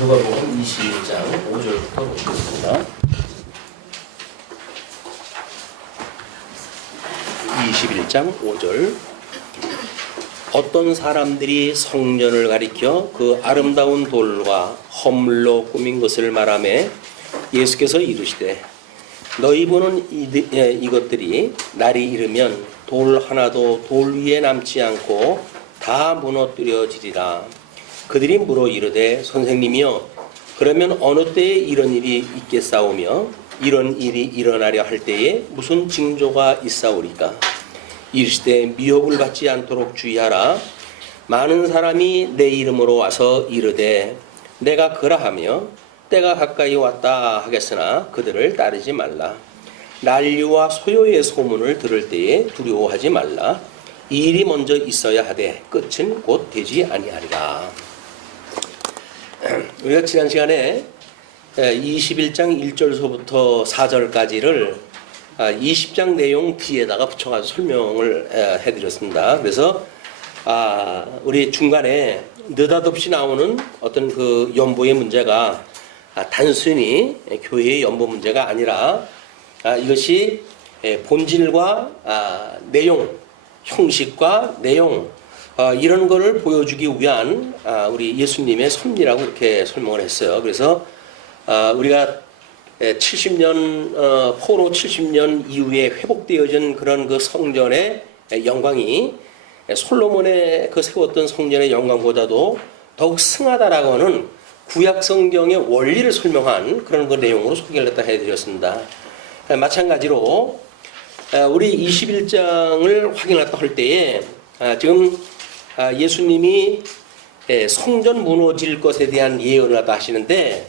누가복음 21장 5절부터 보겠습니다. 21장 5절. 어떤 사람들이 성전을 가리켜 그 아름다운 돌과 허물로 꾸민 것을 말하며 예수께서 이르시되 너희 보는 이것들이 날이 이르면 돌 하나도 돌 위에 남지 않고 다 무너뜨려지리라. 그들이 물어 이르되 선생님이여 그러면 어느 때에 이런 일이 있겠사오며 이런 일이 일어나려 할 때에 무슨 징조가 있사오리까? 이르시되 미혹을 받지 않도록 주의하라. 많은 사람이 내 이름으로 와서 이르되 내가 그라하며 때가 가까이 왔다 하겠으나 그들을 따르지 말라. 난리와 소요의 소문을 들을 때에 두려워하지 말라. 이 일이 먼저 있어야 하되 끝은 곧 되지 아니하리라. 우리가 지난 시간에 21장 1절서부터 4절까지를 20장 내용 뒤에다가 붙여가지고 설명을 해드렸습니다. 그래서 우리 중간에 느닷없이 나오는 어떤 그 연보의 문제가 단순히 교회의 연보 문제가 아니라 이것이 본질과 내용, 형식과 내용 이런 거를 보여주기 위한 우리 예수님의 섭리라고 이렇게 설명을 했어요. 그래서 우리가 70년 포로 70년 이후에 회복되어진 그런 그 성전의 영광이 솔로몬의 그 세웠던 성전의 영광보다도 더욱 승하다라고 하는 구약 성경의 원리를 설명한 그런 그 내용으로 소개를 했다 해드렸습니다. 마찬가지로 우리 21장을 확인했다 할 때에 지금 예수님이 성전 무너질 것에 대한 예언을 하다 하시는데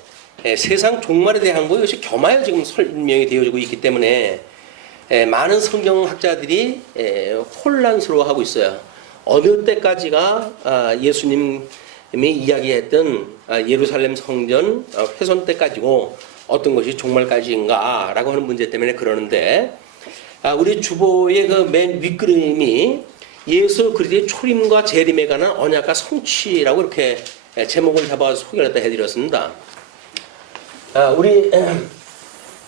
세상 종말에 대한 거 이것이 겸하여 지금 설명이 되어지고 있기 때문에 많은 성경학자들이 혼란스러워하고 있어요. 어느 때까지가 예수님이 이야기했던 예루살렘 성전 훼손 때까지고 어떤 것이 종말까지인가 라고 하는 문제 때문에 그러는데 우리 주보의 그 맨 윗그림이 예수 그리스도의 초림과 재림에 관한 언약과 성취라고 이렇게 제목을 잡아서 소개를 했다 해드렸습니다. 우리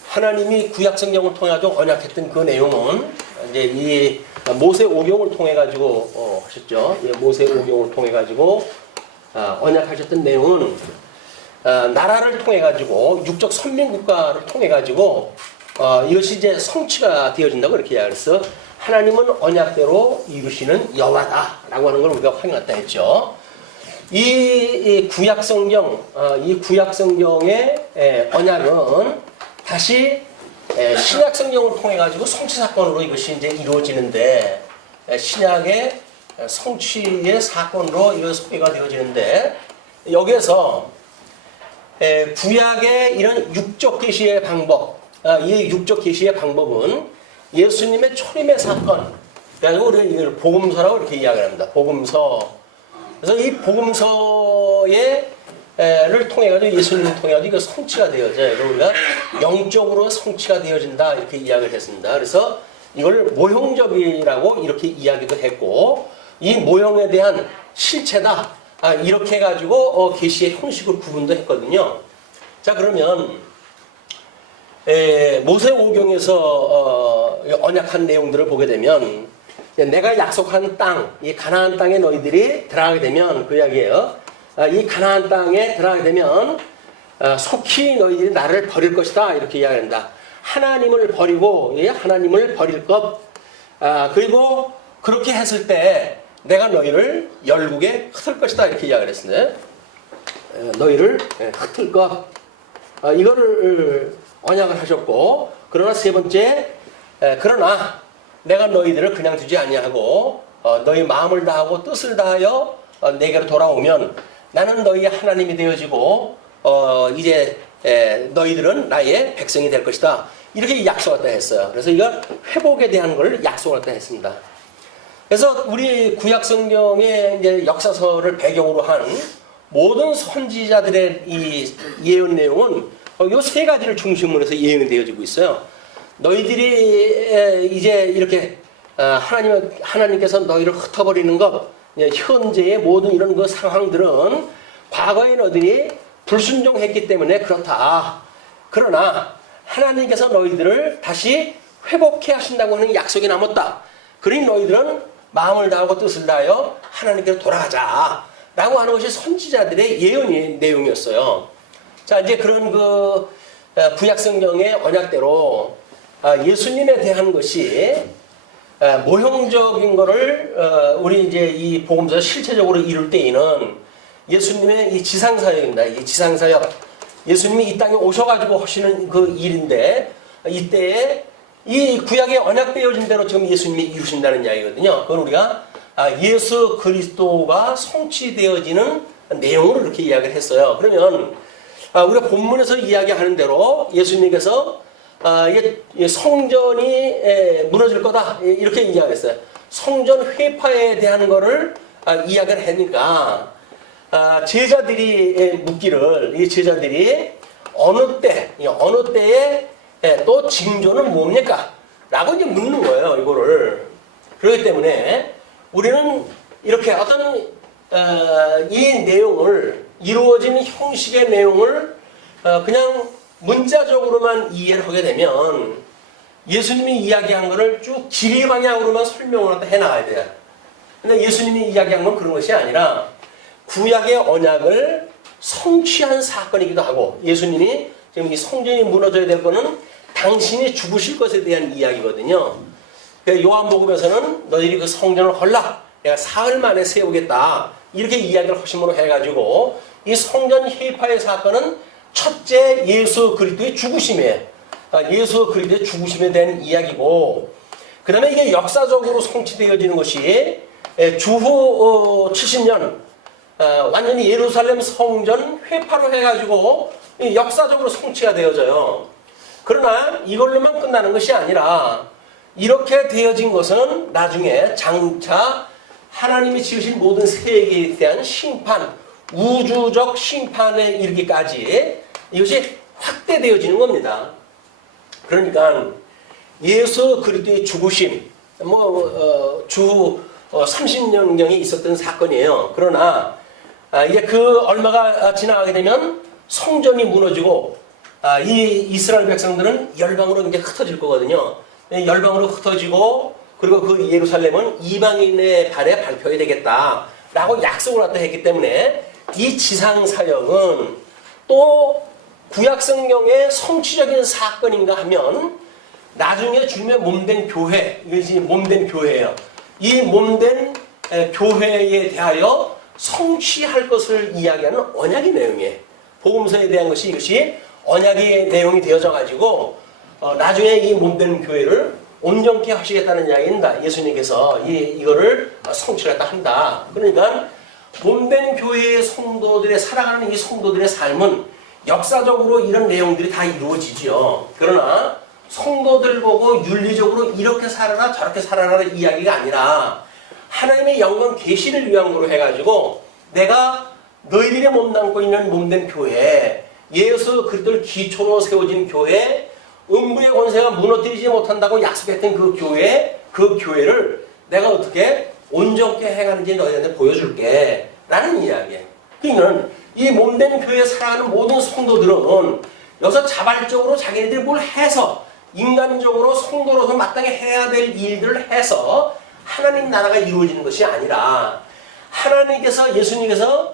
하나님이 구약 성경을 통해 가지고 언약했던 그 내용은 이제 이 모세 오경을 통해 가지고 하셨죠. 모세 오경을 통해 가지고 언약하셨던 내용은 나라를 통해 가지고 육적 선민 국가를 통해 가지고 이것이 이제 성취가 되어진다고 이렇게 이야기했어. 하나님은 언약대로 이루시는 여호와다라고 하는 걸 우리가 확인했다 했죠. 이 구약 성경, 이 구약 성경의 언약은 다시 신약 성경을 통해 가지고 성취 사건으로 이것이 이제 이루어지는데 신약의 성취의 사건으로 이거 소개가 되어지는데 여기에서 구약의 이런 육적 계시의 방법, 이 육적 계시의 방법은 예수님의 초림의 사건, 그래서 우리가 이걸 복음서라고 이렇게 이야기를 합니다. 복음서. 그래서 이 복음서를 통해 가지고 예수님을 통해 가지고 이거 성취가 되어져요. 우리가 영적으로 성취가 되어진다 이렇게 이야기를 했습니다. 그래서 이걸 모형적이라고 이렇게 이야기도 했고 이 모형에 대한 실체다 이렇게 해가지고 계시의 형식을 구분도 했거든요. 자 그러면 모세 오경에서 언약한 내용들을 보게 되면 내가 약속한 땅, 이 가나안 땅에 너희들이 들어가게 되면 그 이야기예요. 이 가나안 땅에 들어가게 되면 속히 너희들이 나를 버릴 것이다 이렇게 이야기한다. 하나님을 버리고 하나님을 버릴 것. 그리고 그렇게 했을 때 내가 너희를 열국에 흩을 것이다 이렇게 이야기를 했습니다. 너희를 흩을 것. 이거를 언약을 하셨고 그러나 세 번째 그러나 내가 너희들을 그냥 두지 아니하고 너희 마음을 다하고 뜻을 다하여 내게로 돌아오면 나는 너희의 하나님이 되어지고 이제 너희들은 나의 백성이 될 것이다 이렇게 약속했다 했어요. 그래서 이거 회복에 대한 걸 약속했다 했습니다. 그래서 우리 구약 성경의 이제 역사서를 배경으로 한 모든 선지자들의 이 예언 내용은 이 세 가지를 중심으로 해서 예언이 되어지고 있어요. 너희들이 이제 이렇게 하나님께서 너희를 흩어버리는 것, 현재의 모든 이런 그 상황들은 과거에 너희들이 불순종했기 때문에 그렇다. 그러나 하나님께서 너희들을 다시 회복해 하신다고 하는 약속이 남았다. 그러니 너희들은 마음을 다하고 뜻을 다하여 하나님께로 돌아가자. 라고 하는 것이 선지자들의 예언의 내용이었어요. 자, 이제 그런 구약성경의 언약대로 예수님에 대한 것이 모형적인 거를 우리 이제 이 복음서 실체적으로 이룰 때에는 예수님의 이 지상사역입니다. 이 지상사역. 예수님이 이 땅에 오셔가지고 하시는 그 일인데 이때에 이 구약의 언약되어진 대로 지금 예수님이 이루신다는 이야기거든요. 그건 우리가 예수 그리스도가 성취되어지는 내용으로 이렇게 이야기를 했어요. 그러면 우리가 본문에서 이야기하는 대로 예수님께서 이게 성전이 무너질 거다 이렇게 이야기했어요. 성전 회파에 대한 거를 이야기를 하니까 제자들이 묻기를 이 제자들이 어느 때에 또 징조는 뭡니까? 라고 이제 묻는 거예요. 이거를. 그렇기 때문에 우리는 이렇게 어떤 이 내용을 이루어진 형식의 내용을 그냥 문자적으로만 이해를 하게 되면 예수님이 이야기한 것을 쭉 길이 방향으로만 설명을 해나가야 돼요. 근데 예수님이 이야기한 건 그런 것이 아니라 구약의 언약을 성취한 사건이기도 하고 예수님이 지금 이 성전이 무너져야 될 거는 당신이 죽으실 것에 대한 이야기거든요. 요한복음에서는 너희들이 그 성전을 헐라 내가 사흘 만에 세우겠다 이렇게 이야기를 하심으로 해가지고 이 성전 회파의 사건은 첫째 예수 그리스도의 죽으심에 대한 이야기고 그 다음에 이게 역사적으로 성취되어지는 것이 주후 70년 완전히 예루살렘 성전 회파로 해가지고 역사적으로 성취가 되어져요. 그러나 이걸로만 끝나는 것이 아니라 이렇게 되어진 것은 나중에 장차 하나님이 지으신 모든 세계에 대한 심판, 우주적 심판에 이르기까지 이것이 확대되어지는 겁니다. 그러니까 예수 그리스도의 죽으심, 주 30년경에 있었던 사건이에요. 그러나 이제 그 얼마가 지나가게 되면 성전이 무너지고 이 이스라엘 백성들은 열방으로 이제 흩어질 거거든요. 열방으로 흩어지고 그리고 그 예루살렘은 이방인의 발에 밟혀야 되겠다라고 약속을 갖다 했기 때문에 이 지상사역은 또 구약성경의 성취적인 사건인가 하면 나중에 주님의 몸된 교회, 이것이 몸된 교회예요. 이 몸된 교회에 대하여 성취할 것을 이야기하는 언약의 내용이에요. 복음서에 대한 것이 이것이 언약의 내용이 되어져 가지고 나중에 이 몸된 교회를 온전케 하시겠다는 이야기입니다. 예수님께서 이거를 성취했다 한다. 그러니까 몸된 교회의 성도들의 살아가는 이 성도들의 삶은 역사적으로 이런 내용들이 다 이루어지죠. 그러나 성도들 보고 윤리적으로 이렇게 살아라 저렇게 살아라 이야기가 아니라 하나님의 영광 계시를 위한 거로 해가지고 내가 너희들이 몸담고 있는 몸된 교회, 예수 그리스도를 기초로 세워진 교회, 음부의 권세가 무너뜨리지 못한다고 약속했던 그 교회를 내가 어떻게 온전케 해가는지 너희한테 보여줄게 라는 이야기예요. 그러니까 이 몸된 교회에 살아가는 모든 성도들은 여기서 자발적으로 자기네들이 뭘 해서 인간적으로 성도로서 마땅히 해야 될 일들을 해서 하나님 나라가 이루어지는 것이 아니라 하나님께서 예수님께서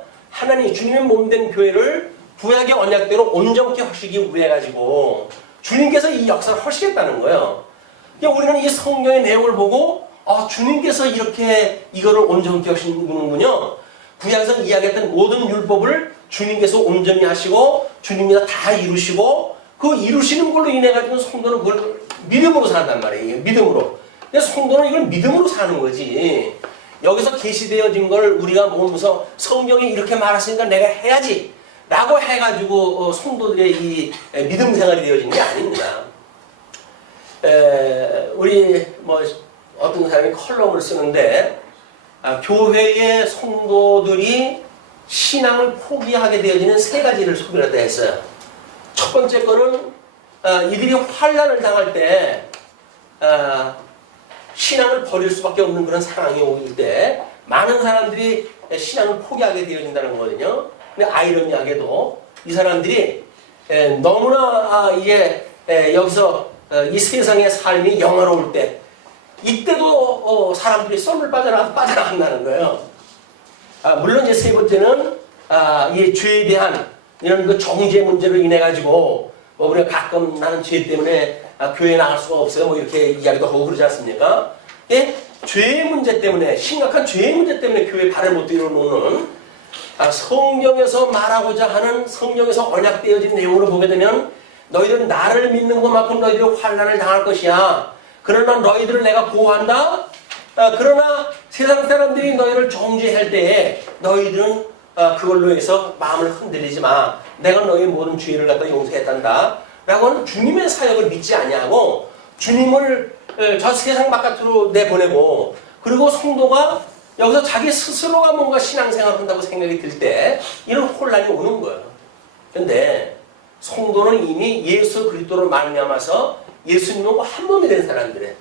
주님의 몸된 교회를 구약의 언약대로 온전케 하시기 위해 가지고 주님께서 이 역사를 하시겠다는 거예요. 그러니까 우리는 이 성경의 내용을 보고 주님께서 이렇게 이거를 온전케 하시는군요. 구약에서 이야기했던 모든 율법을 주님께서 온전히 하시고 주님께서 다 이루시고 그 이루시는 걸로 인해 가지고 성도는 그걸 믿음으로 산단 말이에요. 믿음으로. 근데 성도는 이걸 믿음으로 사는 거지. 여기서 계시되어진 걸 우리가 보면서 성경이 이렇게 말하시니까 내가 해야지 라고 해가지고 성도들의 이 믿음 생활이 되어진 게 아닙니다. 우리 어떤 사람이 컬럼을 쓰는데 교회의 성도들이 신앙을 포기하게 되어지는 세 가지를 소개를 했어요. 첫 번째 거는 이들이 환난을 당할 때 신앙을 버릴 수밖에 없는 그런 상황이 오길 때 많은 사람들이 신앙을 포기하게 되어진다는 거거든요. 근데 아이러니하게도 이 사람들이 너무나 이제 여기서 이 세상의 삶이 영화로울 때 이때도 사람들이 썰물 빠져나간다는 거예요. 물론 이제 세 번째는 이 죄에 대한 이런 그 정죄 문제로 인해 가지고 우리가 가끔 나는 죄 때문에 교회 나갈 수가 없어요. 뭐 이렇게 이야기도 하고 그러지 않습니까? 예? 죄의 문제 때문에 심각한 죄의 문제 때문에 교회 발을 못 들여놓는 성경에서 말하고자 하는 성경에서 언약되어진 내용으로 보게 되면 너희들은 나를 믿는 것만큼 너희들이 환난을 당할 것이야. 그러나 너희들을 내가 보호한다. 그러나 세상 사람들이 너희를 정죄할 때에 너희들은 그걸로 해서 마음을 흔들리지 마. 내가 너희 모든 죄를 갖다 용서했단다. 라고 하는 주님의 사역을 믿지 아니하고 주님을 저 세상 바깥으로 내보내고 그리고 성도가 여기서 자기 스스로가 뭔가 신앙생활을 한다고 생각이 들 때 이런 혼란이 오는 거예요. 그런데 성도는 이미 예수 그리스도로 말미암아서 예수님하고 한 몸이 된 사람들이에요.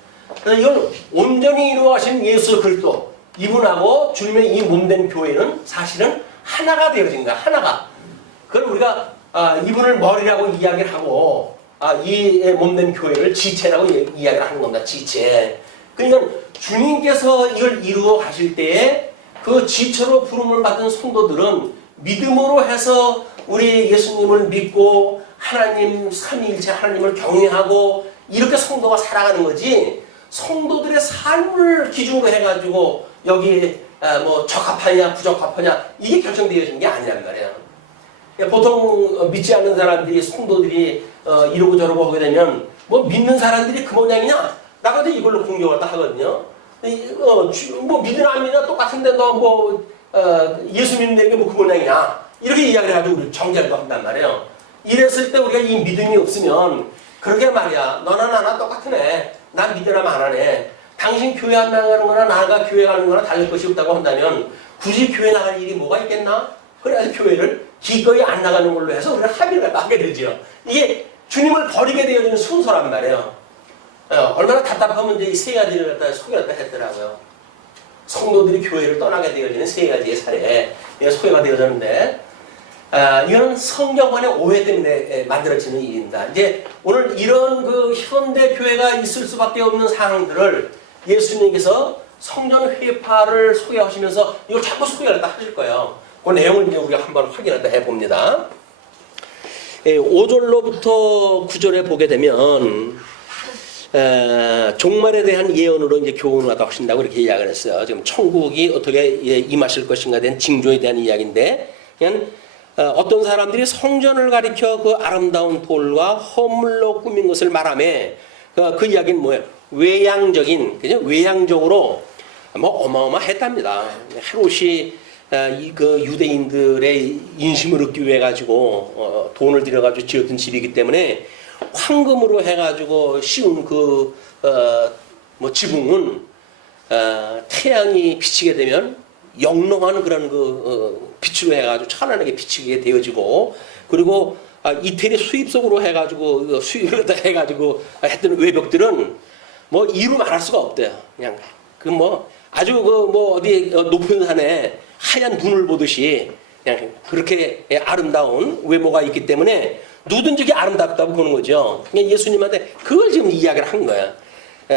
그래서 이걸 온전히 이루어가신 예수 그리스도 이분하고 주님의 이 몸된 교회는 사실은 하나가 되어진 거야. 하나가. 그걸 우리가 이분을 머리라고 이야기를 하고 이 몸된 교회를 지체라고 이야기를 하는 겁니다. 지체. 그러니까 주님께서 이걸 이루어 가실 때에 그 지체로 부름을 받은 성도들은 믿음으로 해서 우리 예수님을 믿고 하나님 삼위일체 하나님을 경외하고 이렇게 성도가 살아가는 거지 성도들의 삶을 기준으로 해가지고 여기 뭐 적합하냐 부적합하냐 이게 결정되어진 게 아니란 말이에요. 보통 믿지 않는 사람들이 성도들이 이러고 저러고 하게 되면 뭐 믿는 사람들이 그 모양이냐 나가도 이걸로 공격을 다 하거든요. 뭐 믿으나 안 믿으나 똑같은데 너 뭐 예수 믿는 게 뭐 그 모양이냐 이렇게 이야기를 해가지고 우리 정죄도 한단 말이에요. 이랬을 때 우리가 이 믿음이 없으면 그러게 말이야 너나 나나 똑같은 애 난 믿으나 말하네 당신 교회 안 나가는 거나 나가 교회 가는 거나 다를 것이 없다고 한다면 굳이 교회 나갈 일이 뭐가 있겠나? 그래서 교회를 기꺼이 안 나가는 걸로 해서 우리는 합의를 하게 되죠. 이게 주님을 버리게 되어지는 순서란 말이에요. 얼마나 답답하면 이제 이 세 가지를 갖다 소개했다 했더라고요. 성도들이 교회를 떠나게 되어지는 세 가지의 사례 소개가 되어졌는데 이건 성경관의 오해 때문에 만들어지는 일입니다. 이제 오늘 이런 그 현대 교회가 있을 수밖에 없는 상황들을 예수님께서 성전 회파를 소개하시면서 이걸 자꾸 소개를 하실 거예요. 그 내용을 이제 우리가 한번 확인을 해봅니다. 5절로부터 9절에 보게 되면 종말에 대한 예언으로 이제 교훈을 갖다 하신다고 이렇게 이야기를 했어요. 지금 천국이 어떻게 임하실 것인가에 대한 징조에 대한 이야기인데 그냥 어떤 사람들이 성전을 가리켜 그 아름다운 돌과 허물로 꾸민 것을 말하며 그 이야기는 뭐예요? 외향적인 그죠? 외향적으로 뭐 어마어마했답니다. 헤롯이 그 유대인들의 인심을 얻기 위해 가지고 돈을 들여가지고 지었던 집이기 때문에 황금으로 해가지고 씌운 그 뭐 지붕은 태양이 비치게 되면 영롱한 그런 그 빛으로 해가지고 찬란하게 비치게 되어지고 그리고 이태리 수입 속으로 해가지고 수입을 해가지고 했던 외벽들은 뭐 이루 말할 수가 없대요. 그냥 그 뭐 아주 그 뭐 어디 높은 산에 하얀 눈을 보듯이 그냥 그렇게 아름다운 외모가 있기 때문에 누구든지 이게 아름답다고 보는 거죠. 예수님한테 그걸 지금 이야기를 한 거야.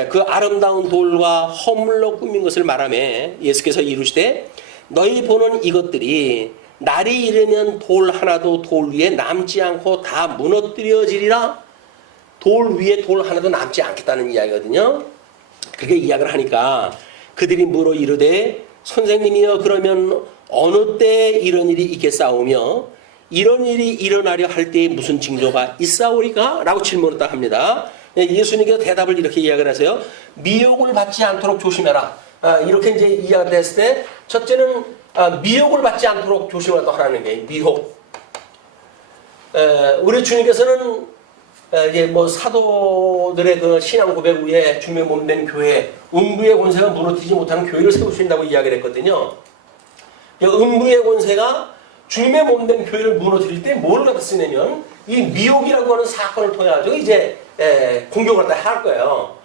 그 아름다운 돌과 허물로 꾸민 것을 말하며 예수께서 이루시되 너희 보는 이것들이 날이 이르면 돌 하나도 돌 위에 남지 않고 다 무너뜨려지리라. 돌 위에 돌 하나도 남지 않겠다는 이야기거든요. 그렇게 이야기를 하니까 그들이 물어 이르되 선생님이여 그러면 어느 때 이런 일이 있겠사오며 이런 일이 일어나려 할 때에 무슨 징조가 있사오리까? 라고 질문을 딱 합니다. 예수님께서 대답을 이렇게 이야기를 하세요. 미혹을 받지 않도록 조심해라. 이렇게 이제 이야기가 됐을 때 첫째는 미혹을 받지 않도록 조심을 하라는 게 미혹. 우리 주님께서는 이제 뭐 사도들의 그 신앙 고백 후에 주님의 몸된 교회, 음부의 권세가 무너뜨리지 못하는 교회를 세우신다고 이야기를 했거든요. 음부의 권세가 주님의 몸된 교회를 무너뜨릴 때 뭘 갖다 쓰냐면 이 미혹이라고 하는 사건을 통해 가지고 이제 공격을 갖다 할 거예요.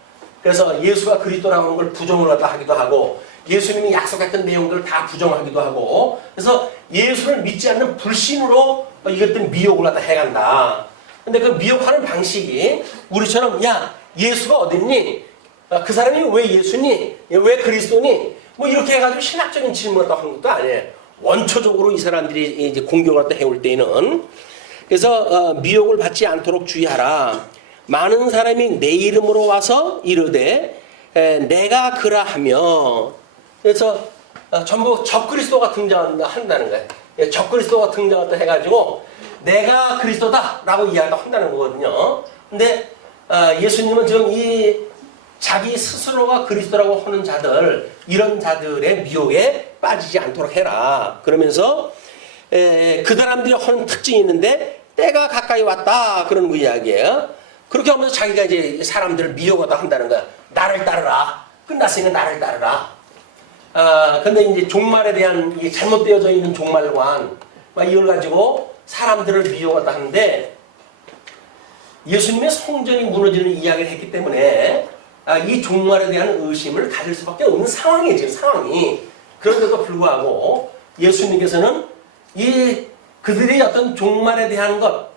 그래서 예수가 그리스도라는 걸 부정을 갖다 하기도 하고 예수님이 약속했던 내용들을 다 부정하기도 하고, 그래서 예수를 믿지 않는 불신으로 이것들 미혹을 갖다 해간다. 근데 그 미혹하는 방식이 우리처럼 야 예수가 어딨니? 그 사람이 왜 예수니? 왜 그리스도니? 뭐 이렇게 해가지고 신학적인 질문을 또 하는 것도 아니에요. 원초적으로 이 사람들이 이제 공격을 또 해올 때는, 그래서 미혹을 받지 않도록 주의하라. 많은 사람이 내 이름으로 와서 이르되 내가 그라하며, 그래서 전부 적그리스도가 등장한다는 거예요. 적그리스도가 등장을 또 해가지고 내가 그리스도다라고 이야기를 한다는 거거든요. 근데 예수님은 지금 이 자기 스스로가 그리스도라고 하는 자들, 이런 자들의 미혹에 빠지지 않도록 해라. 그러면서 그 사람들이 하는 특징이 있는데 때가 가까이 왔다 그런 그 이야기예요. 그렇게 하면서 자기가 이제 사람들을 미혹하다 한다는 거야. 나를 따르라. 끝났으니까 나를 따르라. 근데 이제 종말에 대한 이 잘못되어져 있는 종말관, 이걸 가지고 사람들을 미혹하다 하는데, 예수님의 성전이 무너지는 이야기를 했기 때문에 이 종말에 대한 의심을 가질 수밖에 없는 상황이에요, 지금 상황이. 그런데도 불구하고 예수님께서는 그들이 어떤 종말에 대한 것,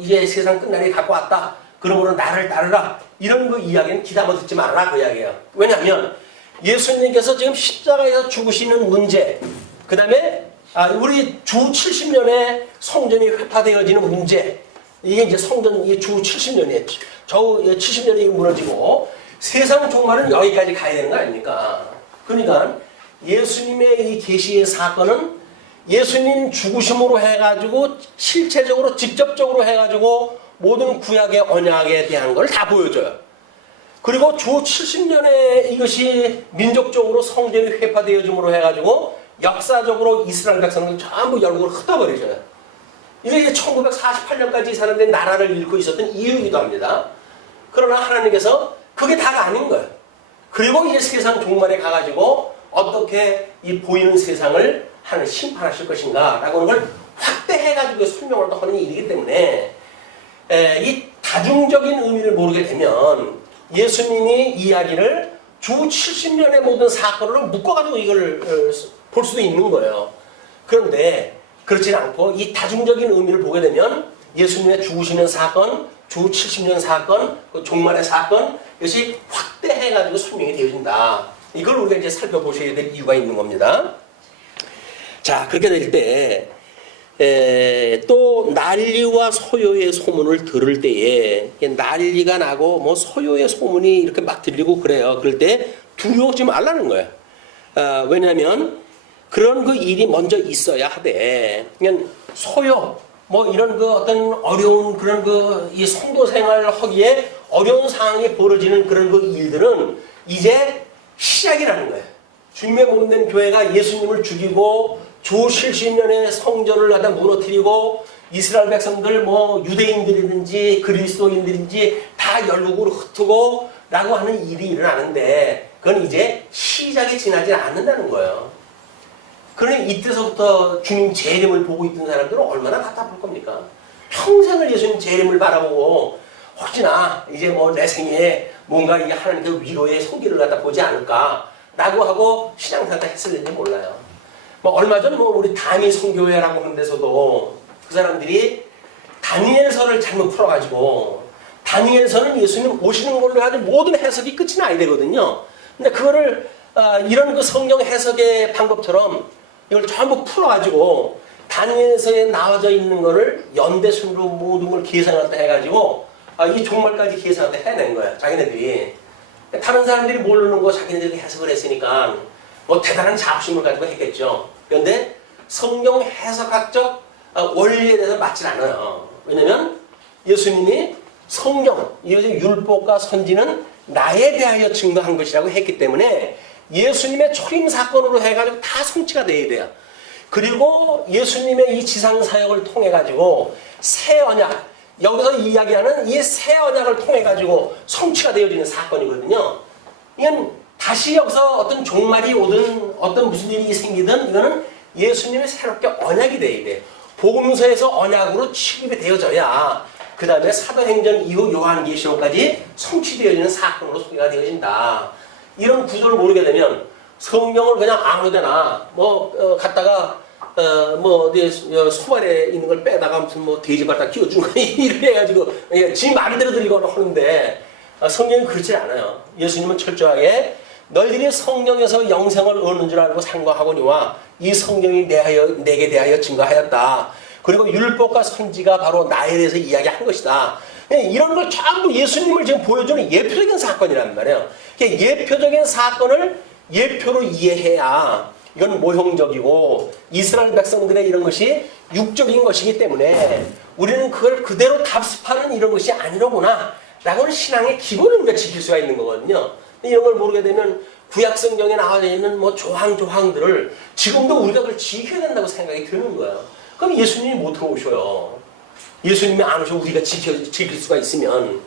이제 세상 끝날이 갖고 왔다, 그러므로 나를 따르라, 이런 그 이야기는 귀담아 듣지 말아라, 그 이야기예요. 왜냐하면 예수님께서 지금 십자가에서 죽으시는 문제, 그 다음에 우리 주 70년에 성전이 회파되어지는 문제, 이게 이제 성전 주 70년이에요. 저 70년이 무너지고 세상 종말은 여기까지 가야 되는 거 아닙니까? 그러니까 예수님의 이 계시의 사건은 예수님 죽으심으로 해가지고 실체적으로 직접적으로 해가지고 모든 구약의 언약에 대한 걸 다 보여줘요. 그리고 주 70년에 이것이 민족적으로 성전이 회파되어짐으로 해가지고 역사적으로 이스라엘 백성들 전부 열국을 흩어버리잖아요. 이게 1948년까지 이 사람들이 나라를 잃고 있었던 이유이기도 합니다. 그러나 하나님께서 그게 다가 아닌 거예요. 그리고 이제 세상 종말에 가가지고 어떻게 이 보이는 세상을 하는 심판하실 것인가 라고 하는 걸 확대해가지고 설명을 또 하는 일이기 때문에 이 다중적인 의미를 모르게 되면 예수님이 이야기를 주 70년의 모든 사건을 묶어가지고 이걸 볼 수도 있는 거예요. 그런데 그렇지 않고 이 다중적인 의미를 보게 되면 예수님의 죽으시는 사건, 주 70년 사건, 그 종말의 사건, 이것이 확대해가지고 설명이 되어진다. 이걸 우리가 이제 살펴보셔야 될 이유가 있는 겁니다. 자, 그렇게 될 때, 또 난리와 소요의 소문을 들을 때에 난리가 나고 소요의 소문이 이렇게 막 들리고 그래요. 그럴 때 두려워하지 말라는 거예요. 왜냐하면 그런 그 일이 먼저 있어야 하되, 그냥 소요, 이런 그 어떤 어려운 그런 이 성도 생활을 하기에 어려운 상황이 벌어지는 그런 그 일들은 이제 시작이라는 거예요. 주님의 몸된 교회가 예수님을 죽이고 주 70년의 성전을 갖다 무너뜨리고 이스라엘 백성들 유대인들이든지 그리스도인들인지 다 열국으로 흩고 라고 하는 일이 일어나는데, 그건 이제 시작이 지나지 않는다는 거예요. 그러니 이때서부터 주님 재림을 보고 있던 사람들은 얼마나 답답할 겁니까? 평생을 예수님 재림을 바라보고 혹시나 이제 내 생에 뭔가 이 하나님의 위로의 손길을 갖다 보지 않을까 라고 하고 신앙생활을 했을는지 몰라요. 얼마 전 우리 다니 선교회라고 하는 데서도 그 사람들이 다니엘서를 잘못 풀어가지고, 다니엘서는 예수님 오시는 걸로 해가지고 모든 해석이 끝이 나야 되거든요. 근데 그거를 이런 그 성경 해석의 방법처럼 이걸 전부 풀어가지고 다니엘서에 나와져 있는 거를 연대순으로 모든 걸 계산을 해가지고 이 종말까지 계산을 해낸 거야, 자기네들이. 다른 사람들이 모르는 거 자기네들이 해석을 했으니까 대단한 자부심을 가지고 했겠죠. 그런데 성경 해석학적 원리에 대해서 맞진 않아요. 왜냐면 예수님이 성경, 이것의 율법과 선지는 나에 대하여 증거한 것이라고 했기 때문에 예수님의 초림 사건으로 해가지고 다 성취가 돼야 돼요. 그리고 예수님의 이 지상 사역을 통해 가지고 새 언약, 여기서 이야기하는 이 새 언약을 통해 가지고 성취가 되어지는 사건이거든요. 이건 다시 여기서 어떤 종말이 오든 어떤 무슨 일이 생기든 이거는 예수님의 새롭게 언약이 돼야 돼. 복음서에서 언약으로 취급이 되어져야 그 다음에 사도행전 이후 요한계시록까지 성취되어지는 사건으로 소개가 되어진다. 이런 구조를 모르게 되면 성경을 그냥 아무데나 갖다가 뭐 어디 소발에 있는 걸 빼다가 무슨 뭐 돼지발 다 끼워준 거 이래 가지고 지 마음대로 들리거나 하는데 성경이 그렇지 않아요. 예수님은 철저하게 너희들이 성경에서 영생을 얻는 줄 알고 상고하거니와 이 성경이 내게 대하여 증거하였다. 그리고 율법과 선지가 바로 나에 대해서 이야기한 것이다. 이런 걸 전부 예수님을 지금 보여주는 예표적인 사건이란 말이에요. 예표적인 사건을 예표로 이해해야 이건 모형적이고 이스라엘 백성들의 이런 것이 육적인 것이기 때문에 우리는 그걸 그대로 답습하는 이런 것이 아니로구나 라고는 신앙의 기본을 우리가 지킬 수가 있는 거거든요. 이런 걸 모르게 되면 구약성경에 나와 있는 뭐 조항들을 지금도 우리가 그걸 지켜야 된다고 생각이 드는 거예요. 그럼 예수님이 못 들어오셔요. 예수님이 안 오셔 우리가 지킬 수가 있으면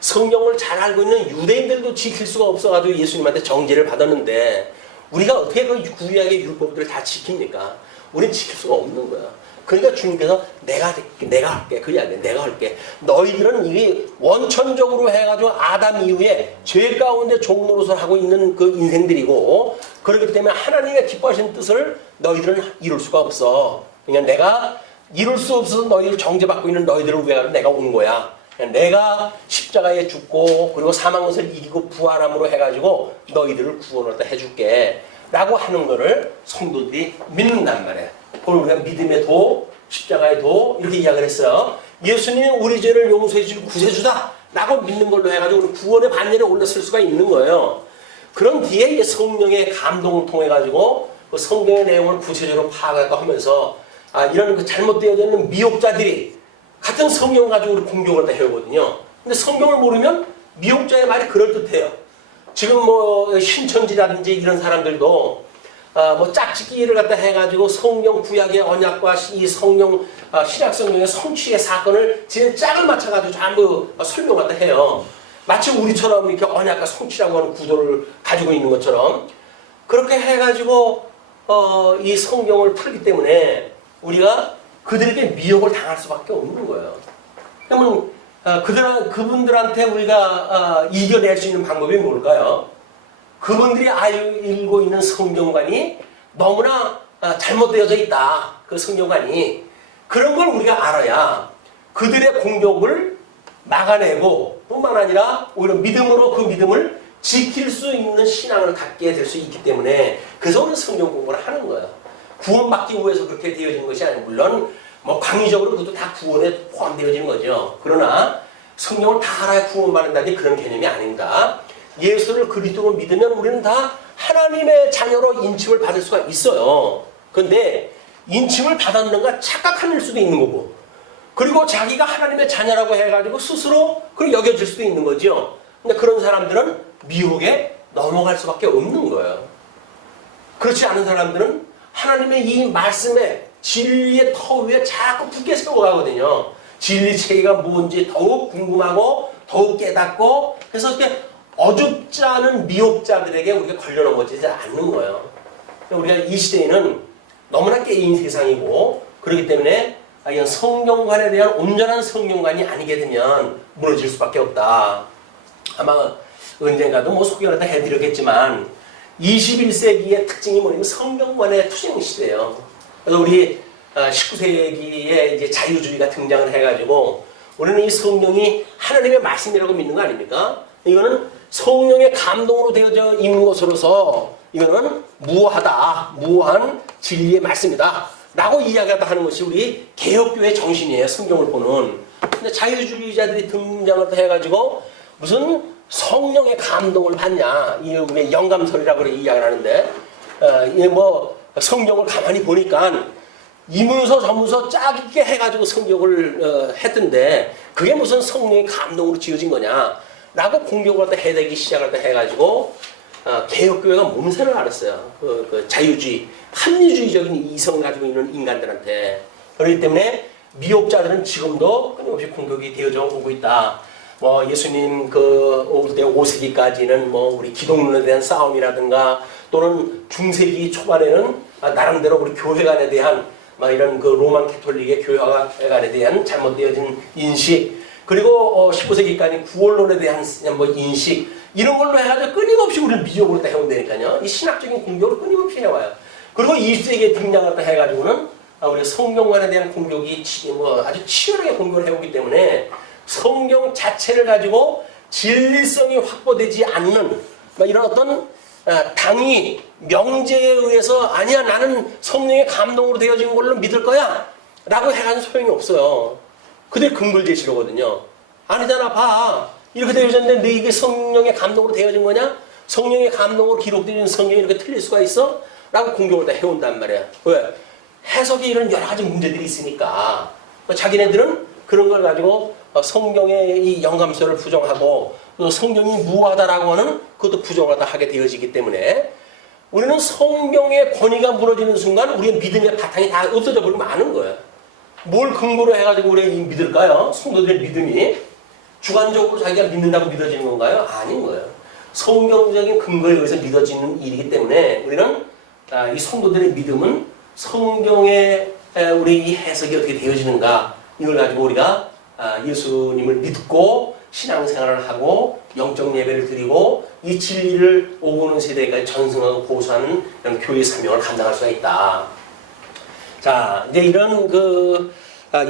성경을 잘 알고 있는 유대인들도 지킬 수가 없어가지고 예수님한테 정죄를 받았는데 우리가 어떻게 그 구약의 율법들을 다 지킵니까? 우리는 지킬 수가 없는 거야. 그러니까 주님께서 내가 할게. 그 이야기야. 내가 할게. 너희들은 이게 원천적으로 해가지고 아담 이후에 죄 가운데 종노릇을 하고 있는 그 인생들이고 그렇기 때문에 하나님의 기뻐하시는 뜻을 너희들은 이룰 수가 없어. 그러니까 내가 이룰 수 없어서 너희를 정죄받고 있는 너희들을 위해 내가 온 거야. 내가 십자가에 죽고 그리고 사망 것을 이기고 부활함으로 해가지고 너희들을 구원을 해줄게 라고 하는 거를 성도들이 믿는단 말이에요. 그걸 우리가 믿음의 도, 십자가의 도 이렇게 이야기를 했어요. 예수님이 우리 죄를 용서해 줄 구세주다 라고 믿는 걸로 해가지고 구원의 반열에 올라설 수가 있는 거예요. 그런 뒤에 성령의 감동을 통해 가지고 그 성경의 내용을 구체적으로 파악하고 하면서 이런 그 잘못되어져 있는 미혹자들이 같은 성경 가지고 우리 공격을 다 해오거든요. 근데 성경을 모르면 미혹자의 말이 그럴듯해요. 지금 뭐 신천지라든지 이런 사람들도 뭐 짝짓기를 갖다 해가지고 성경 구약의 언약과 이 성경 신약 성경의 성취의 사건을 지금 짝을 맞춰가지고 전부 설명 갖다 해요. 마치 우리처럼 이렇게 언약과 성취라고 하는 구도를 가지고 있는 것처럼 그렇게 해가지고 이 성경을 풀기 때문에 우리가 그들에게 미혹을 당할 수밖에 없는 거예요. 그러면 그분들한테 우리가 이겨낼 수 있는 방법이 뭘까요? 그분들이 알고 있는 성경관이 너무나 잘못되어져 있다. 그 성경관이. 그런 걸 우리가 알아야 그들의 공격을 막아내고 뿐만 아니라 오히려 믿음으로 그 믿음을 지킬 수 있는 신앙을 갖게 될 수 있기 때문에 그래서 우리는 성경 공부를 하는 거예요. 구원받기 위해서 그렇게 되어진 것이 아니고 물론 뭐 광의적으로 그것도 다 구원에 포함되어지는 거죠. 그러나 성경을 다 알아야 구원받는다는 그런 개념이 아닙니다. 예수를 그리스도로 믿으면 우리는 다 하나님의 자녀로 인침을 받을 수가 있어요. 그런데 인침을 받았는가 착각할 수도 있는 거고 그리고 자기가 하나님의 자녀라고 해가지고 스스로 그걸 여겨질 수도 있는 거죠. 근데 그런 사람들은 미혹에 넘어갈 수밖에 없는 거예요. 그렇지 않은 사람들은 하나님의 이 말씀에 진리의 터 위에 자꾸 굳게 세워가거든요. 진리 체계가 뭔지 더욱 궁금하고 더욱 깨닫고 그래서 이렇게 어줍지 않은 미혹자들에게 우리가 걸려넘어지지 않는 거예요. 우리가 이 시대에는 너무나 깨인 세상이고 그렇기 때문에 이런 성경관에 대한 온전한 성경관이 아니게 되면 무너질 수밖에 없다. 아마 언젠가도 뭐 소개를 다 해드렸겠지만 21세기의 특징이 뭐냐면 성경관의 투쟁 시대예요. 그래서 우리 19세기에 이제 자유주의가 등장을 해가지고 우리는 이 성경이 하나님의 말씀이라고 믿는 거 아닙니까? 이거는 성령의 감동으로 되어져 있는 것으로서 이거는 무한 진리의 말씀이다 라고 이야기하다 하는 것이 우리 개혁교회 정신이에요. 성경을 보는. 근데 자유주의자들이 등장을 해가지고 무슨 성령의 감동을 받냐 이 영감설이라고 이야기를 하는데 이게 뭐 성경을 가만히 보니까 이문서 저문서 짜깁게 해가지고 성경을 했던데 그게 무슨 성령의 감동으로 지어진 거냐 라고 공격을 갖다 해대기 시작을 해가지고 개혁교회가 몸살을 앓았어요. 그 자유주의, 합리주의적인 이성을 가지고 있는 인간들한테. 그렇기 때문에 미혹자들은 지금도 끊임없이 공격이 되어져 오고 있다. 뭐 예수님 올 때 5세기까지는 뭐 우리 기독론에 대한 싸움이라든가 또는 중세기 초반에는 나름대로 우리 교회관에 대한 막 이런 그 로만 캐톨릭의 교회관에 대한 잘못되어진 인식 그리고 19세기까지 구원론에 대한 뭐 인식 이런 걸로 해가지고 끊임없이 우리를 미적으로 다 해온다니까요. 이 신학적인 공격을 끊임없이 해와요. 그리고 1세기에 등장을 해가지고는 우리 성경관에 대한 공격이 아주 치열하게 공격을 해오기 때문에 성경 자체를 가지고 진리성이 확보되지 않는 이런 어떤 당위, 명제에 의해서 아니야 나는 성령의 감동으로 되어진 걸로 믿을 거야 라고 해가지고 소용이 없어요. 그들 근거를 제시하거든요. 아니잖아 봐. 이렇게 되어졌는데 너 이게 성령의 감동으로 되어진 거냐? 성령의 감동으로 기록되어 성경이 이렇게 틀릴 수가 있어? 라고 공격을 다 해온단 말이야. 왜? 해석에 이런 여러 가지 문제들이 있으니까 자기네들은 그런 걸 가지고 성경의 이 영감성을 부정하고 또 성경이 무하다라고 하는 그것도 부정하다 하게 되어지기 때문에 우리는 성경의 권위가 무너지는 순간 우리의 믿음의 바탕이 다 없어져 버리고 마는 거예요. 뭘 근거로 해가지고 우리가 믿을까요? 성도들의 믿음이 주관적으로 자기가 믿는다고 믿어지는 건가요? 아닌 거예요. 성경적인 근거에 의해서 믿어지는 일이기 때문에 우리는 이 성도들의 믿음은 성경의 우리 이 해석이 어떻게 되어지는가 이걸 가지고 우리가 예수님을 믿고 신앙생활을 하고 영적 예배를 드리고 이 진리를 오고는 세대까지 전승하고 보수하는 이런 교회 사명을 감당할 수가 있다. 자, 이제 이런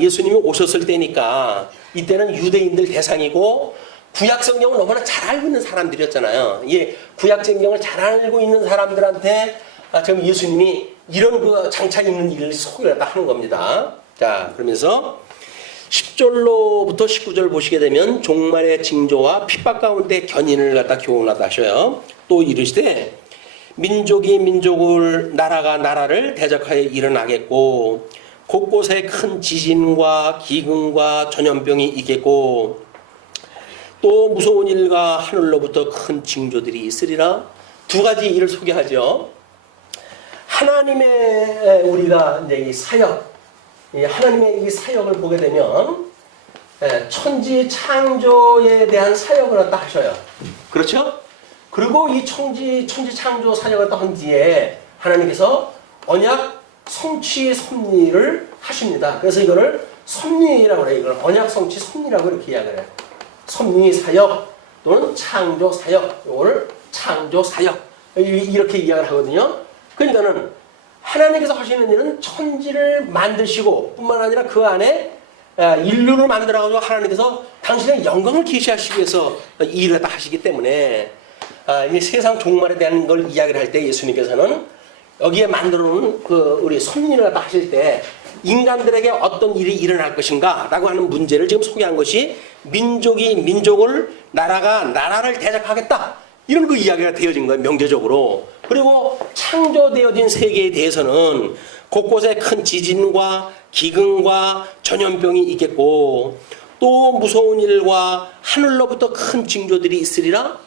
예수님이 오셨을 때니까 이때는 유대인들 대상이고 구약 성경을 너무나 잘 알고 있는 사람들이었잖아요. 예, 구약 성경을 잘 알고 있는 사람들한테 지금 예수님이 이런 장차 있는 일을 소개를 하는 겁니다. 자, 그러면서 10절로부터 19절 보시게 되면 종말의 징조와 핍박 가운데 견인을 갖다 교훈하다 하셔요. 또 이르시되 민족이 민족을 나라가 나라를 대적하여 일어나겠고 곳곳에 큰 지진과 기근과 전염병이 있겠고 또 무서운 일과 하늘로부터 큰 징조들이 있으리라. 두 가지 일을 소개하죠. 하나님의 우리가 이제 이 사역, 하나님의 이 사역을 보게 되면 천지 창조에 대한 사역을 갖다 하셔요. 그렇죠? 그리고 이 천지 창조 사역을 갖다 한 뒤에 하나님께서 언약 성취 섭리를 하십니다. 그래서 이거를 섭리라고 해요. 이걸 언약 성취 섭리라고 이렇게 이야기를 해요. 섭리 사역 또는 창조 사역, 이걸 창조 사역 이렇게 이야기를 하거든요. 그러니까는 하나님께서 하시는 일은 천지를 만드시고 뿐만 아니라 그 안에 인류를 만들어가지고 하나님께서 당신의 영광을 계시하시기 위해서 이 일을 다 하시기 때문에 이 세상 종말에 대한 걸 이야기를 할 때 예수님께서는 여기에 만들어 놓은 우리 섭리를 다 하실 때 인간들에게 어떤 일이 일어날 것인가 라고 하는 문제를 지금 소개한 것이 민족이 민족을 나라가 나라를 대적하겠다 이런 그 이야기가 되어진 거예요. 명제적으로. 그리고 창조되어진 세계에 대해서는 곳곳에 큰 지진과 기근과 전염병이 있겠고 또 무서운 일과 하늘로부터 큰 징조들이 있으리라.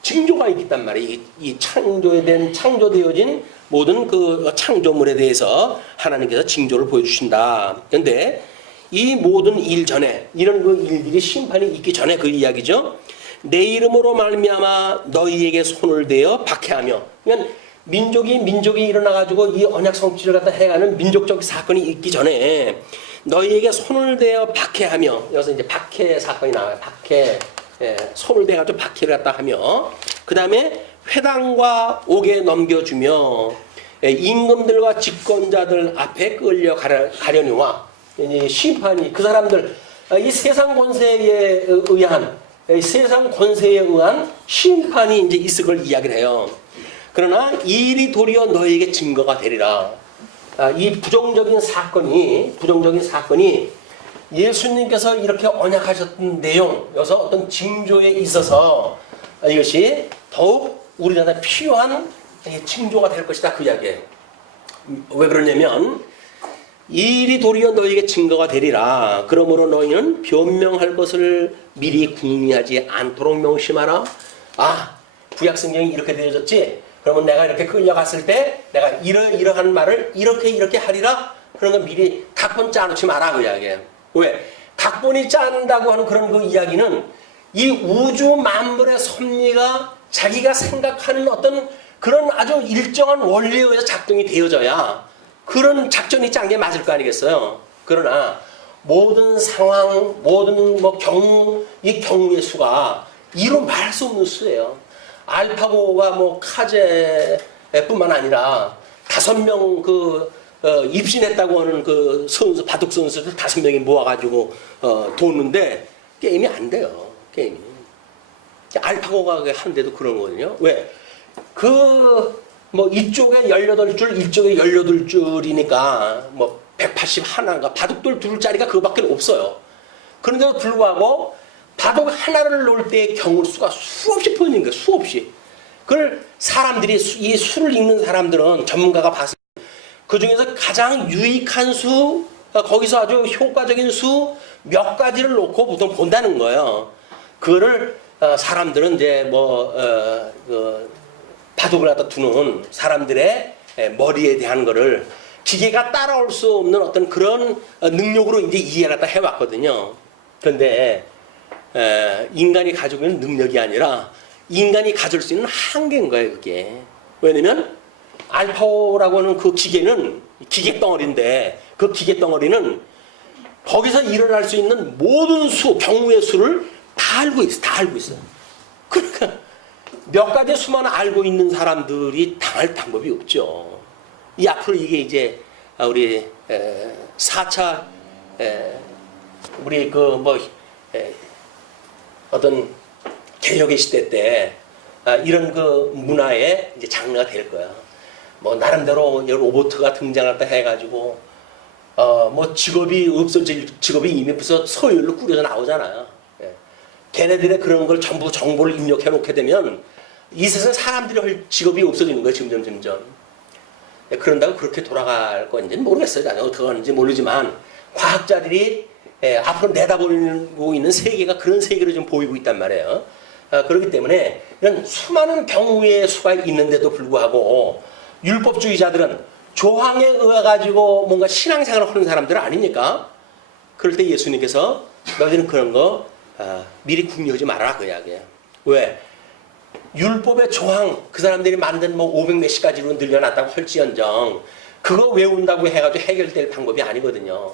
징조가 있단 말이에요. 이 창조되어진 모든 그 창조물에 대해서 하나님께서 징조를 보여주신다. 그런데 이 모든 일 전에 이런 그 일들이 심판이 있기 전에 그 이야기죠. 내 이름으로 말미암아 너희에게 손을 대어 박해하며, 그러니까 민족이 일어나가지고 이 언약 성취를 갖다 해가는 민족적 사건이 있기 전에 너희에게 손을 대어 박해하며, 여기서 이제 박해 사건이 나와요. 박해, 손을 대가지고 박해를 갖다 하며, 그 다음에 회당과 옥에 넘겨주며 임금들과 집권자들 앞에 끌려 가려니와 심판이 그 사람들 이 세상 권세에 의한 심판이 이제 있을 걸 이야기를 해요. 그러나 이 일이 도리어 너에게 증거가 되리라. 이 부정적인 사건이 예수님께서 이렇게 언약하셨던 내용, 여기서 어떤 징조에 있어서 이것이 더욱 우리나라에 필요한 징조가 될 것이다 그 이야기예요. 왜 그러냐면 이 일이 도리어 너에게 증거가 되리라. 그러므로 너희는 변명할 것을 미리 궁리하지 않도록 명심하라. 구약 성경이 이렇게 되어졌지? 그러면 내가 이렇게 끌려갔을 때 내가 이러한 말을 이렇게 하리라. 그런 거 미리 각본 짜놓지 마라 그 이야기예요. 왜? 각본이 짠다고 하는 그런 그 이야기는 이 우주 만물의 섭리가 자기가 생각하는 어떤 그런 아주 일정한 원리에 의해서 작동이 되어져야 그런 작전이 짠 게 맞을 거 아니겠어요. 그러나 모든 상황, 모든 경우, 이 경우의 수가 이로 말할 수 없는 수예요. 알파고가 뭐 카제뿐만 아니라 5명 입신했다고 하는 그 선수, 바둑 선수들 5명이 모아가지고 도는데 게임이 안 돼요. 게임이. 알파고가 하는데도 그런 거거든요. 왜? 뭐 이쪽에 18줄, 이쪽에 18줄이니까 뭐 181인가 바둑돌 둘 자리가 그거밖에 없어요. 그런데도 불구하고 바둑 하나를 놓을 때의 경우수가 수없이 퍼지는 거예요. 수없이. 그걸 사람들이 이 수를 읽는 사람들은 전문가가 봤을 때 그 중에서 가장 유익한 수, 거기서 아주 효과적인 수 몇 가지를 놓고 보통 본다는 거예요. 그거를 사람들은 이제 바둑을 갖다 두는 사람들의 머리에 대한 거를 기계가 따라올 수 없는 어떤 그런 능력으로 이제 이해를 갖다 해왔거든요. 그런데 인간이 가지고 있는 능력이 아니라 인간이 가질 수 있는 한계인 거예요, 그게. 왜냐면 알파고라고 하는 그 기계는 기계 덩어리인데 그 기계 덩어리는 거기서 일어날 수 있는 모든 수, 경우의 수를 다 알고 있어. 다 알고 있어. 그러니까 몇 가지 수만 알고 있는 사람들이 당할 방법이 없죠. 이 앞으로 이게 이제 우리 4차 우리 어떤 개혁의 시대 때 이런 그 문화의 이제 장르가 될 거야. 뭐 나름대로 로봇가 등장했다 해가지고 뭐 직업이 없어질 직업이 이미 벌써 서열로 꾸려져 나오잖아요. 걔네들의 그런 걸 전부 정보를 입력해 놓게 되면 이 세상 사람들이 할 직업이 없어지는 거예요. 점점. 그런다고 그렇게 돌아갈 건지는 모르겠어요. 나는 어떻게 하는지 모르지만 과학자들이 앞으로 내다보고 있는 세계가 그런 세계로 좀 보이고 있단 말이에요. 그렇기 때문에 이런 수많은 경우의 수가 있는데도 불구하고 율법주의자들은 조항에 의해 가지고 뭔가 신앙생활을 하는 사람들 아닙니까? 그럴 때 예수님께서 너희는 그런 거 미리 궁리하지 말아라 그 이야기예요. 왜? 율법의 조항 그 사람들이 만든 뭐 500몇십 가지로 늘려놨다고 할지언정 그거 외운다고 해가지고 해결될 방법이 아니거든요.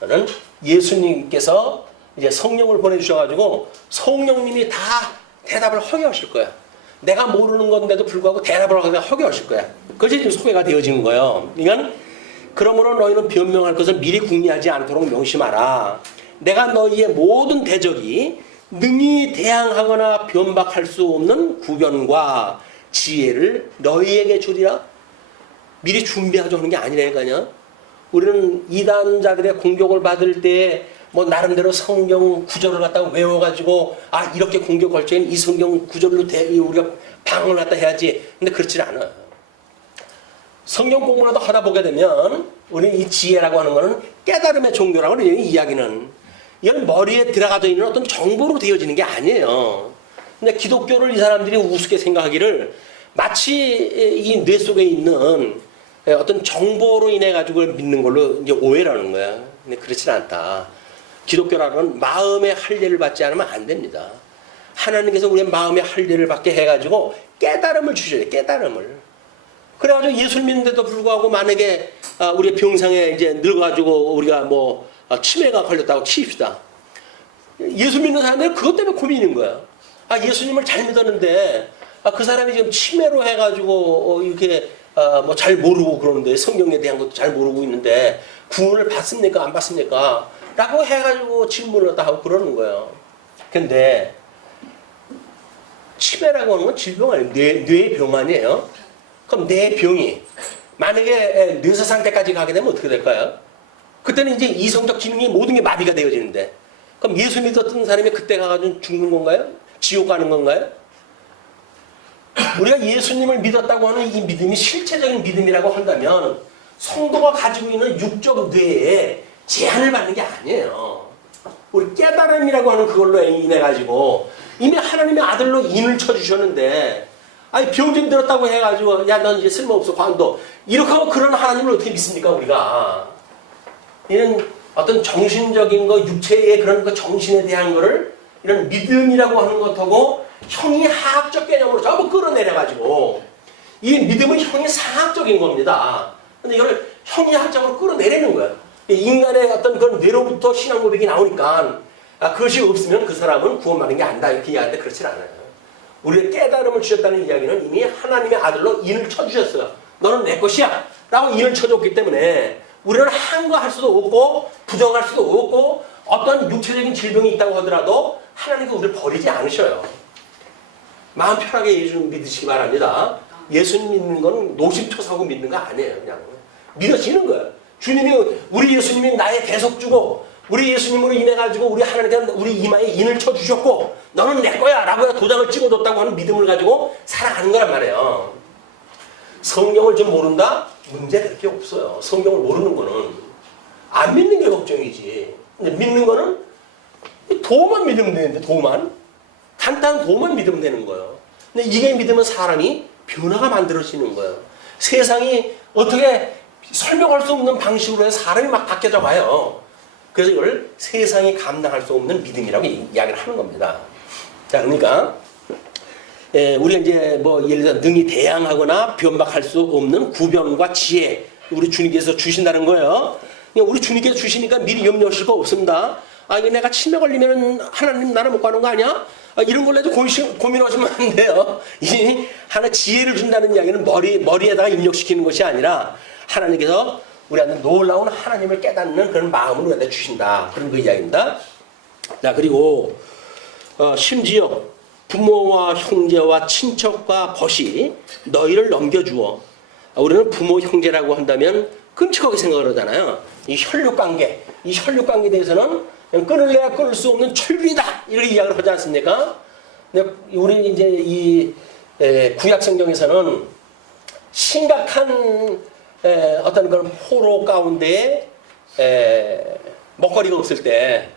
저는 예수님께서 이제 성령을 보내주셔가지고 성령님이 다 대답을 하게 하실 거야. 내가 모르는 건데도 불구하고 대답을 하게 하실 거야. 그것이 지금 소개가 되어지는 거예요. 그러니까 그러므로 너희는 변명할 것을 미리 궁리하지 않도록 명심하라. 내가 너희의 모든 대적이 능히 대항하거나 변박할 수 없는 구변과 지혜를 너희에게 주리라. 미리 준비하자 하는 게 아니라니까요. 우리는 이단자들의 공격을 받을 때 뭐 나름대로 성경 구절을 갖다가 외워가지고 이렇게 공격할 적에는 이 성경 구절로 우리가 방어를 갖다 해야지. 근데 그렇지 않아요. 성경 공부라도 하다 보게 되면 우리는 이 지혜라고 하는 거는 깨달음의 종교라고 그래요. 이 이야기는 이건 머리에 들어가져 있는 어떤 정보로 되어지는 게 아니에요. 근데 기독교를 이 사람들이 우습게 생각하기를 마치 이 뇌 속에 있는 어떤 정보로 인해 가지고 믿는 걸로 이제 오해를 하는 거야. 근데 그렇지 않다. 기독교라는 마음의 할례를 받지 않으면 안 됩니다. 하나님께서 우리의 마음의 할례를 받게 해가지고 깨달음을 주셔야 돼요. 깨달음을. 그래가지고 예수 믿는데도 불구하고 만약에 우리 병상에 이제 늙어가지고 우리가 뭐 치매가 걸렸다고 칩시다. 예수 믿는 사람들은 그것 때문에 고민인 거야. 예수님을 잘 믿었는데 그 사람이 지금 치매로 해가지고 이렇게 뭐 잘 모르고 그러는데 성경에 대한 것도 잘 모르고 있는데 구원을 받습니까 안 받습니까? 라고 해가지고 질문을 다 하고 그러는 거예요. 근데 치매라고 하는 건 질병 아니에요. 뇌의 병 아니에요. 그럼 뇌 병이 만약에 뇌사 상태까지 가게 되면 어떻게 될까요? 그때는 이제 이성적 기능이 모든 게 마비가 되어지는데 그럼 예수 믿었던 사람이 그때 가가지고 죽는 건가요? 지옥 가는 건가요? 우리가 예수님을 믿었다고 하는 이 믿음이 실체적인 믿음이라고 한다면 성도가 가지고 있는 육적 뇌에 제한을 받는 게 아니에요. 우리 깨달음이라고 하는 그걸로 인해 가지고 이미 하나님의 아들로 인을 쳐주셨는데 병좀 들었다고 해가지고 넌 이제 쓸모없어 관둬 이렇게 하고 그런 하나님을 어떻게 믿습니까 우리가? 이런 어떤 정신적인 거 육체의 그런 거 정신에 대한 거를 이런 믿음이라고 하는 것하고 형이 하학적 개념으로 전부 끌어내려가지고 이 믿음은 형이 상학적인 겁니다. 근데 이걸 형이 학적으로 끌어내리는 거예요. 인간의 어떤 그런 뇌로부터 신앙 고백이 나오니까 그것이 없으면 그 사람은 구원받는 게 아니다 이렇게 이야기하는데 그렇지 않아요. 우리의 깨달음을 주셨다는 이야기는 이미 하나님의 아들로 인을 쳐주셨어요. 너는 내 것이야 라고 인을 쳐줬기 때문에 우리는 한거할 수도 없고 부정할 수도 없고 어떤 육체적인 질병이 있다고 하더라도 하나님은 우리를 버리지 않으셔요. 마음 편하게 예수 믿으시기 바랍니다. 예수님 믿는 건 노심초사하고 믿는 거 아니에요. 그냥 믿어지는 거예요. 주님이 우리 예수님이 나의 대속주고 우리 예수님으로 인해 가지고 우리 하나님께서 우리 이마에 인을 쳐주셨고 너는 내 거야 라고 도장을 찍어줬다고 하는 믿음을 가지고 살아가는 거란 말이에요. 성경을 좀 모른다? 문제 그렇게 없어요. 성경을 모르는 거는 안 믿는 게 걱정이지. 근데 믿는 거는 도만 믿으면 되는데 도만 간단한 도만 믿으면 되는 거예요. 근데 이게 믿으면 사람이 변화가 만들어지는 거예요. 세상이 어떻게 설명할 수 없는 방식으로 해서 사람이 막 바뀌어져 가요. 그래서 이걸 세상이 감당할 수 없는 믿음이라고 이야기를 하는 겁니다. 자, 그러니까 우리가 이제 뭐 예를 들어 능히 대항하거나 변박할 수 없는 구변과 지혜 우리 주님께서 주신다는 거예요. 우리 주님께서 주시니까 미리 염려하실 거 없습니다. 아, 이거 내가 치매 걸리면 하나님 나를 못 가는 거 아니야? 이런 걸로 해도 고민하시면 안 돼요. 이 하나 지혜를 준다는 이야기는 머리에다가 입력시키는 것이 아니라 하나님께서 우리한테 놀라운 하나님을 깨닫는 그런 마음을 우리한테 주신다. 그런 그 이야기입니다. 자, 그리고 심지어 부모와 형제와 친척과 벗이 너희를 넘겨주어 우리는 부모 형제라고 한다면 끔찍하게 생각을 하잖아요. 이 혈육관계, 이 혈육관계에 대해서는 끊을래야 끊을 수 없는 철비다 이렇게 이야기를 하지 않습니까? 근데 우리 이제 이 구약 성경에서는 심각한 어떤 그런 포로 가운데 먹거리가 없을 때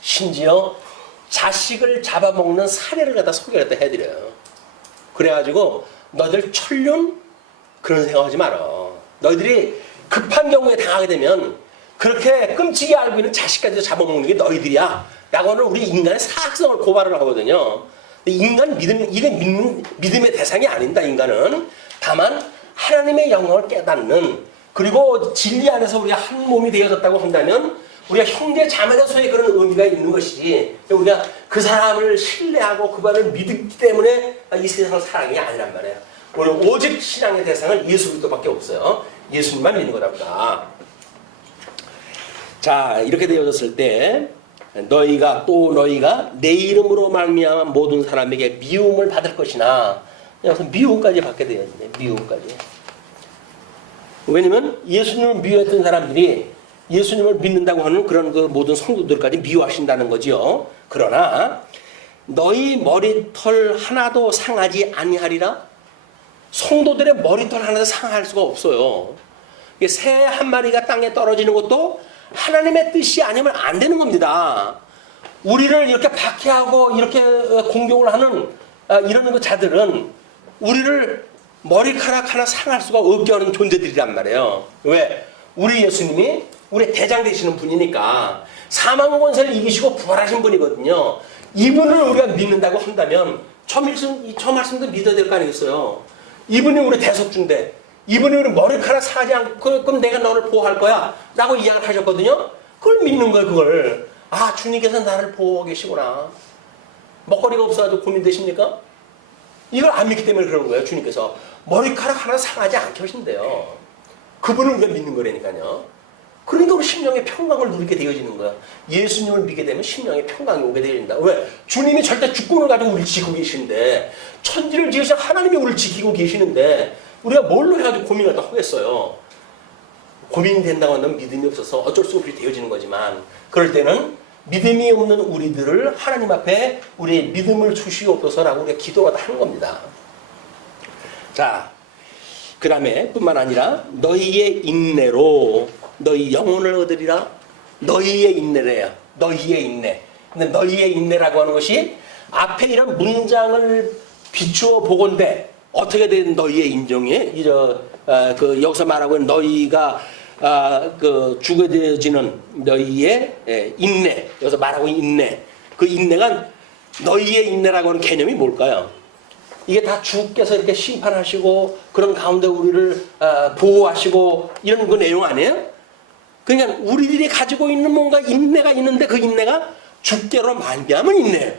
심지어 자식을 잡아먹는 사례를 갖다 소개를 갖다 해드려요. 그래가지고 너희들 천륜 그런 생각하지 마라. 너희들이 급한 경우에 당하게 되면 그렇게 끔찍이 알고 있는 자식까지 잡아먹는 게 너희들이야 라고는 우리 인간의 사악성을 고발을 하거든요. 인간 이게 믿음의 대상이 아닌다. 인간은 다만 하나님의 영광을 깨닫는 그리고 진리 안에서 우리가 한 몸이 되어졌다고 한다면 우리가 형제 자매로서의 그런 의미가 있는 것이지 우리가 그 사람을 신뢰하고 그분을 믿기 때문에 이 세상을 사랑이 아니란 말이에요. 우리 오직 신앙의 대상은 예수 그리스도밖에 없어요. 예수님만 믿는 거랍니다. 자, 이렇게 되어졌을 때 너희가 내 이름으로 말미암아 모든 사람에게 미움을 받을 것이나 여기서 미움까지 받게 되었는데 미움까지. 왜냐면 예수님을 미워했던 사람들이 예수님을 믿는다고 하는 그런 그 모든 성도들까지 미워하신다는 거지요. 그러나 너희 머리털 하나도 상하지 아니하리라. 성도들의 머리털 하나도 상할 수가 없어요. 새 한 마리가 땅에 떨어지는 것도 하나님의 뜻이 아니면 안 되는 겁니다. 우리를 이렇게 박해하고 이렇게 공격을 하는 이런 자들은 우리를 머리카락 하나 상할 수가 없게 하는 존재들이란 말이에요. 왜? 우리 예수님이 우리 대장 되시는 분이니까 사망의 권세를 이기시고 부활하신 분이거든요. 이분을 우리가 믿는다고 한다면 저 말씀도 믿어야 될 거 아니겠어요. 이분이 우리 대속주인데 이분이 우리 머리카락 상하지 않고 그럼 내가 너를 보호할 거야 라고 이야기를 하셨거든요. 그걸 믿는 거예요. 그걸. 아, 주님께서 나를 보호하고 계시구나. 먹거리가 없어가지고 고민되십니까? 이걸 안 믿기 때문에 그러는 거예요. 주님께서 머리카락 하나 상하지 않게 하신대요. 그분을 우리가 믿는 거라니까요. 그러니까 우리 심령의 평강을 누리게 되어지는 거야. 예수님을 믿게 되면 심령의 평강이 오게 되어진다. 왜? 주님이 절대 주권을 가지고 우리를 지키고 계시는데 천지를 지으신 하나님이 우리를 지키고 계시는데 우리가 뭘로 해가지고 고민을 다 하겠어요. 고민이 된다고 하면 믿음이 없어서 어쩔 수 없이 되어지는 거지만 그럴 때는 믿음이 없는 우리들을 하나님 앞에 우리의 믿음을 주시옵소서라고 우리가 기도하다 하는 겁니다. 자, 그 다음에 뿐만 아니라 너희의 인내로 너희 영혼을 얻으리라. 너희의 인내래요. 너희의 인내. 근데 너희의 인내라고 하는 것이 앞에 이런 문장을 비추어 보건대 어떻게 된 너희의 인정이 여기서 말하고 있는 너희가 주게 되어지는 너희의 인내. 여기서 말하고 있는 인내. 그 인내가 너희의 인내라고 하는 개념이 뭘까요? 이게 다 주께서 이렇게 심판하시고 그런 가운데 우리를 보호하시고 이런 그 내용 아니에요? 그러니까 우리들이 가지고 있는 뭔가 인내가 있는데 그 인내가 주께로 말미암은 인내예요.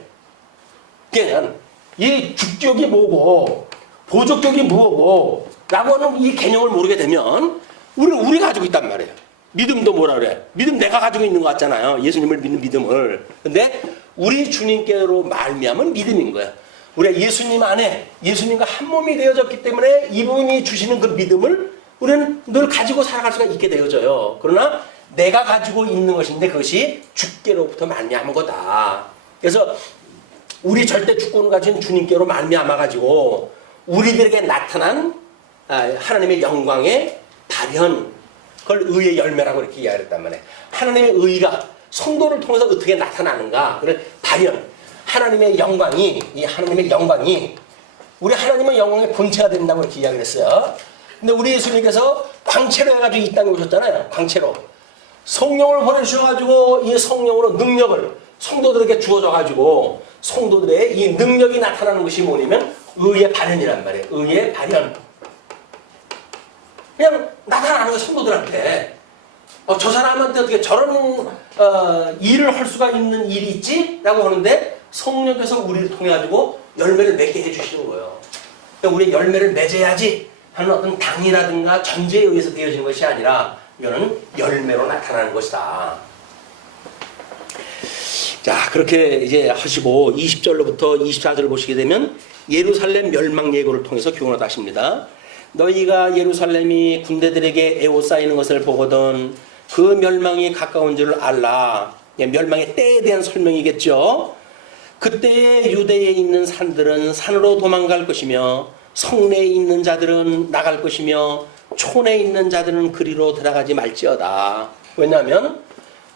그냥 이 주격이 뭐고 보조격이 뭐고 라고 하는 이 개념을 모르게 되면 우리 가지고 있단 말이에요. 믿음도 뭐라 그래? 믿음 내가 가지고 있는 것 같잖아요. 예수님을 믿는 믿음을. 근데 우리 주님께로 말미암은 믿음인 거야. 우리가 예수님 안에 예수님과 한 몸이 되어졌기 때문에 이분이 주시는 그 믿음을 우리는 늘 가지고 살아갈 수가 있게 되어져요. 그러나 내가 가지고 있는 것인데 그것이 주께로부터 말미암은 거다. 그래서 우리 절대 주권을 가진 주님께로 말미암아 가지고 우리들에게 나타난 하나님의 영광의 발현, 그걸 의의 열매라고 이렇게 이야기했단 말이에요. 하나님의 의가 성도를 통해서 어떻게 나타나는가? 그래 발현, 하나님의 영광이 우리 하나님의 영광의 본체가 된다고 이렇게 이야기를 했어요. 근데 우리 예수님께서 광채로 해가지고 이 땅에 오셨잖아요. 광채로 성령을 보내주셔가지고 이 성령으로 능력을 성도들에게 주어져가지고 성도들의 이 능력이 나타나는 것이 뭐냐면 의의 발현이란 말이에요. 의의 발현. 그냥 나타나는 거 성도들한테. 저 사람한테 어떻게 저런 일을 할 수가 있는 일이 있지? 라고 하는데 성령께서 우리를 통해 가지고 열매를 맺게 해주시는 거예요. 그러니까 우리 열매를 맺어야지 하는 어떤 당이라든가 전제에 의해서 되어지는 것이 아니라 이거는 열매로 나타나는 것이다. 자, 그렇게 이제 하시고 20절로부터 24절을 보시게 되면 예루살렘 멸망 예고를 통해서 교훈을 하십니다. 너희가 예루살렘이 군대들에게 에워싸이는 것을 보거든 그 멸망이 가까운 줄을 알라. 멸망의 때에 대한 설명이겠죠. 그때에 유대에 있는 산들은 산으로 도망갈 것이며 성내에 있는 자들은 나갈 것이며 촌에 있는 자들은 그리로 들어가지 말지어다. 왜냐하면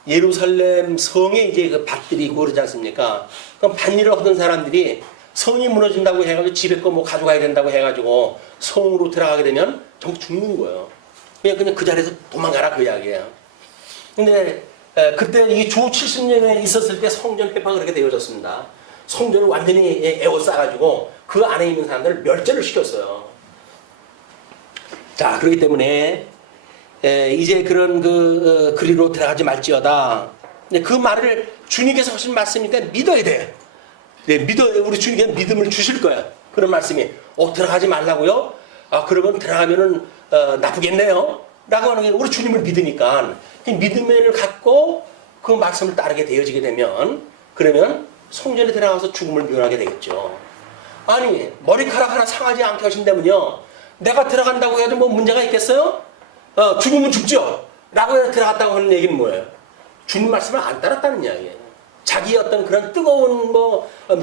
예루살렘 성에 이제 그 밭들이 있고 그러지 않습니까? 그럼 밭일을 하던 사람들이 성이 무너진다고 해가지고 집에 거 뭐 가져가야 된다고 해가지고 성으로 들어가게 되면 전부 죽는 거예요. 그냥 그 자리에서 도망가라 그 이야기예요. 근데 그때 이 주 70년에 있었을 때 성전 회파가 그렇게 되어졌습니다. 성전을 완전히 에워싸가지고 그 안에 있는 사람들을 멸절을 시켰어요. 자, 그렇기 때문에 이제 그런 그리로 들어가지 말지어다. 근데 그 말을 주님께서 하신 말씀이니까 믿어야 돼. 네, 우리 주님께서 믿음을 주실 거야. 그런 말씀이. 들어가지 말라고요? 그러면 들어가면은 나쁘겠네요. 라고 하는 게 우리 주님을 믿으니까 믿음을 갖고 그 말씀을 따르게 되어지게 되면 그러면 성전에 들어가서 죽음을 면하게 되겠죠. 아니 머리카락 하나 상하지 않게 하신다면요. 내가 들어간다고 해도 뭐 문제가 있겠어요? 죽으면 죽죠. 라고 해서 들어갔다고 하는 얘기는 뭐예요? 주님 말씀을 안 따랐다는 이야기예요. 자기의 어떤 그런 뜨거운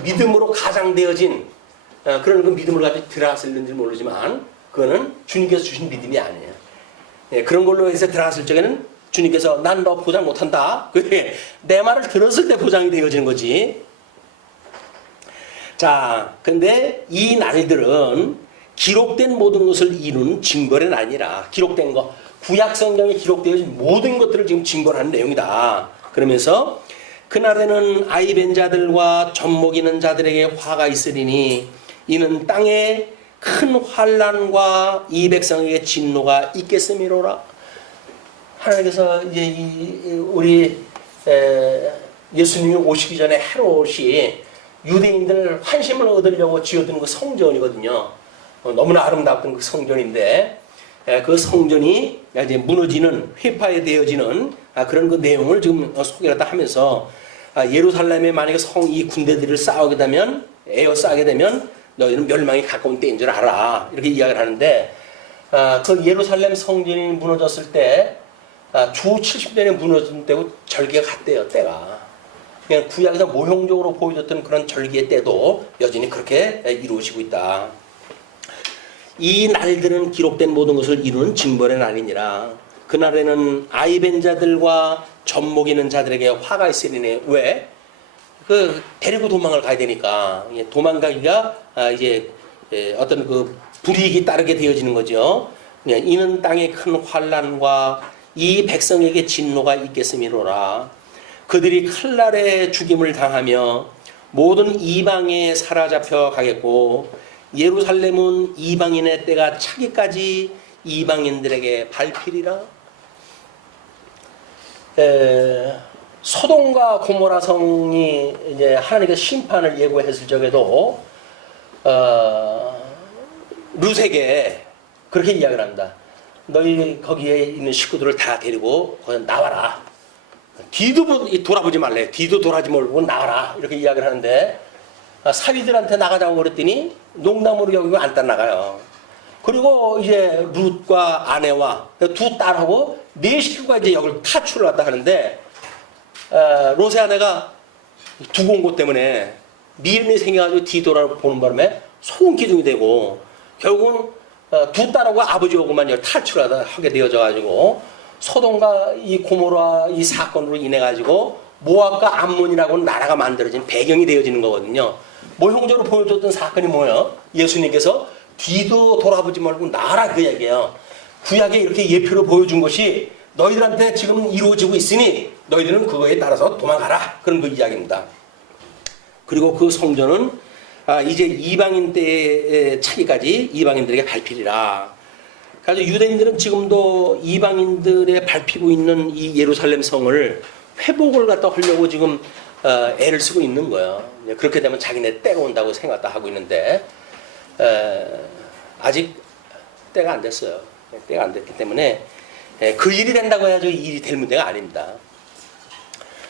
믿음으로 가장되어진 그런 그 믿음을 가지고 들어갔을는지 모르지만 그거는 주님께서 주신 믿음이 아니에요. 그런 걸로 해서 들어갔을 적에는 주님께서 난 너 보장 못한다. 내 말을 들었을 때 보장이 되어지는 거지. 자, 근데 이 날들은 기록된 모든 것을 이루는 징벌은 아니라 기록된 거, 구약 성경에 기록되어진 모든 것들을 지금 징벌하는 내용이다. 그러면서 그날에는 아이벤 자들과 젖먹이는 자들에게 화가 있으리니 이는 땅에 큰 환난과 이 백성에게 진노가 있겠음이로라. 하나님께서 이제 우리 예수님이 오시기 전에 헤롯이 유대인들 환심을 얻으려고 지어둔 그 성전이거든요. 너무나 아름다웠던 그 성전인데 그 성전이 이제 무너지는 회파에 되어지는 그런 그 내용을 지금 소개를 하면서 예루살렘에 만약에 이 군대들을 싸우게 되면 에워싸게 되면 너희는 멸망이 가까운 때인 줄 알아. 이렇게 이야기를 하는데 그 예루살렘 성전이 무너졌을 때 주 70년에 무너진 때고 절기가 같대요. 때가. 그냥 구약에서 모형적으로 보여줬던 그런 절기의 때도 여전히 그렇게 이루어지고 있다. 이 날들은 기록된 모든 것을 이루는 징벌의 날이니라. 그날에는 아이벤 자들과 젖먹이는 자들에게 화가 있으리니 왜? 데리고 도망을 가야 되니까 도망가기가 이제 어떤 그 불이익이 따르게 되어지는 거죠. 이는 땅에 큰 환난과 이 백성에게 진노가 있겠음이로라. 그들이 칼날에 죽임을 당하며 모든 이방에 사로잡혀 가겠고 예루살렘은 이방인의 때가 차기까지 이방인들에게 밟히리라. 소돔과 고모라 성이 이제 하나님의 심판을 예고했을 적에도 룻에게 그렇게 이야기를 한다. 너희 거기에 있는 식구들을 다 데리고 거기 나와라. 뒤도 돌아보지 말래. 뒤도 돌아보지 말고 나와라. 이렇게 이야기를 하는데 사위들한테 나가자고 그랬더니 농담으로 여기고 안 따라나가요. 그리고 이제 룻과 아내와 두 딸하고 네 식구가 이제 여기를 탈출을 왔다 하는데 롯의 아내가 두고 온 것 때문에 미련이 생겨가지고 뒤돌아보는 바람에 소음기둥이 되고 결국은 두 딸하고 아버지하고만 탈출하다 하게 되어져가지고 소돔과 이 고모라 이 사건으로 인해 가지고 모압과 암몬이라고 나라가 만들어진 배경이 되어지는 거거든요. 모형적으로 보여줬던 사건이 뭐예요? 예수님께서 뒤도 돌아보지 말고 나라 그 얘기예요. 구약에 이렇게 예표로 보여준 것이 너희들한테 지금 이루어지고 있으니 너희들은 그거에 따라서 도망가라. 그런 그 이야기입니다. 그리고 그 성전은 이제 이방인 때에 차기까지 이방인들에게 밟히리라. 그래서 유대인들은 지금도 이방인들의 밟히고 있는 이 예루살렘 성을 회복을 갖다 하려고 지금 애를 쓰고 있는 거예요. 그렇게 되면 자기네 때가 온다고 생각도 하고 있는데 아직 때가 안 됐어요. 때가 안 됐기 때문에 그 일이 된다고 해야지 이 일이 될 문제가 아닙니다.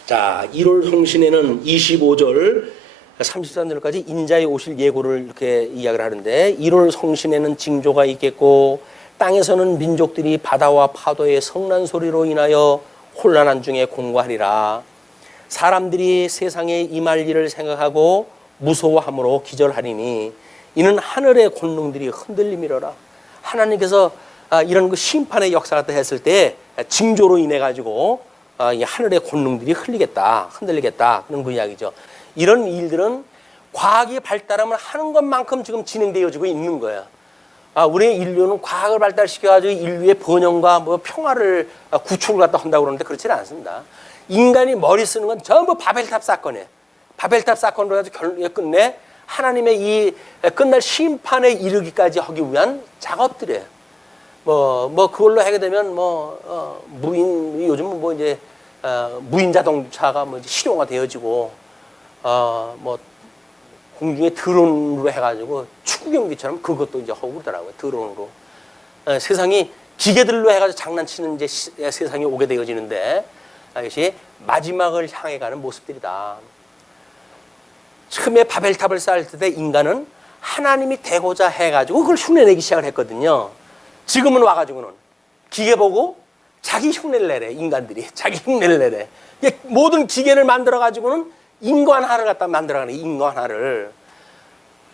자, 1월 성신에는 25절 33절까지 인자의 오실 예고를 이렇게 이야기를 하는데 1월 성신에는 징조가 있겠고 땅에서는 민족들이 바다와 파도의 성난 소리로 인하여 혼란한 중에 공고하리라. 사람들이 세상에 임할 일을 생각하고 무서워함으로 기절하리니 이는 하늘의 권능들이 흔들림이로라. 하나님께서 이런 그 심판의 역사가 했을 때 징조로 인해 가지고 이 하늘의 권능들이 흔들리겠다 그런 그 이야기죠. 이런 일들은 과학이 발달하면 하는 것만큼 지금 진행되어지고 있는 거예요. 우리 인류는 과학을 발달시켜가지고 인류의 번영과 뭐 평화를 구축을 갖다 한다고 그러는데 그렇지는 않습니다. 인간이 머리 쓰는 건 전부 바벨탑 사건이에요. 바벨탑 사건으로 해서 끝내 하나님의 이 끝날 심판에 이르기까지 하기 위한 작업들이에요. 그걸로 하게 되면 무인 요즘은 뭐 이제 무인 자동차가 뭐 이제 실용화 되어지고 공중에 드론으로 해가지고 축구 경기처럼 그것도 이제 하고 그러더라고요. 드론으로 세상이 기계들로 해가지고 장난치는 이제 세상이 오게 되어지는데 이것이 마지막을 향해 가는 모습들이다. 처음에 바벨탑을 쌓을 때 인간은 하나님이 되고자 해가지고 그걸 흉내내기 시작을 했거든요. 지금은 와가지고는 기계 보고 자기 흉내를 내래. 인간들이 자기 흉내를 내래. 모든 기계를 만들어가지고는 인간화를 갖다 만들어가는 인간화를.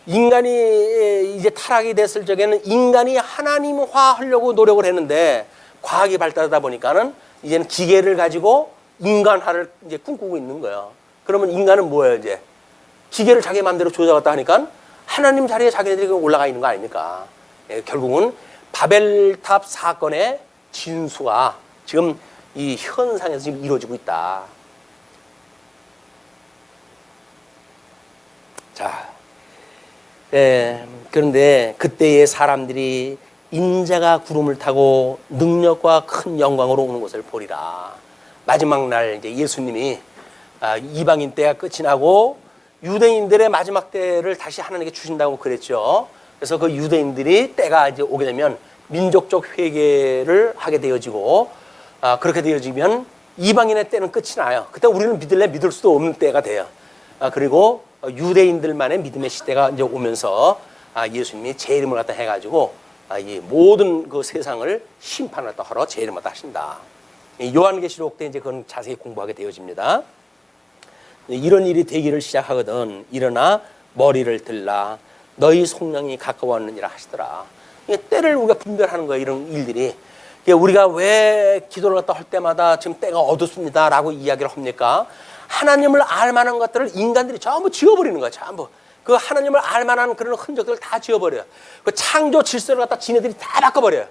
인간이 이제 타락이 됐을 적에는 인간이 하나님화 하려고 노력을 했는데 과학이 발달하다 보니까는 이제는 기계를 가지고 인간화를 이제 꿈꾸고 있는 거예요. 그러면 인간은 뭐예요, 이제? 기계를 자기 마음대로 조작했다 하니까 하나님 자리에 자기네들이 올라가 있는 거 아닙니까? 결국은 바벨탑 사건의 진수가 지금 이 현상에서 지금 이루어지고 있다. 자, 그런데 그때의 사람들이 인자가 구름을 타고 능력과 큰 영광으로 오는 것을 보리라. 마지막 날 이제 예수님이 이방인 때가 끝이 나고 유대인들의 마지막 때를 다시 하나님께 주신다고 그랬죠. 그래서 그 유대인들이 때가 이제 오게 되면 민족적 회개를 하게 되어지고 그렇게 되어지면 이방인의 때는 끝이 나요. 그때 우리는 믿을래 믿을 수도 없는 때가 돼요. 그리고 유대인들만의 믿음의 시대가 이제 오면서 예수님이 제 이름을 갖다 해가지고 이 모든 그 세상을 심판을 갖다 하러 제 이름을 갖다 하신다. 요한계시록 때 이제 그건 자세히 공부하게 되어집니다. 이런 일이 되기를 시작하거든. 일어나 머리를 들라. 너희 속량이 가까웠느니라 하시더라. 때를 우리가 분별하는 거예요. 이런 일들이. 우리가 왜 기도를 갖다 할 때마다 지금 때가 어둡습니다라고 이야기를 합니까? 하나님을 알만한 것들을 인간들이 전부 지워버리는 거야. 전부. 그 하나님을 알만한 그런 흔적들을 다 지워버려요. 그 창조 질서를 갖다 지네들이 다 바꿔버려요.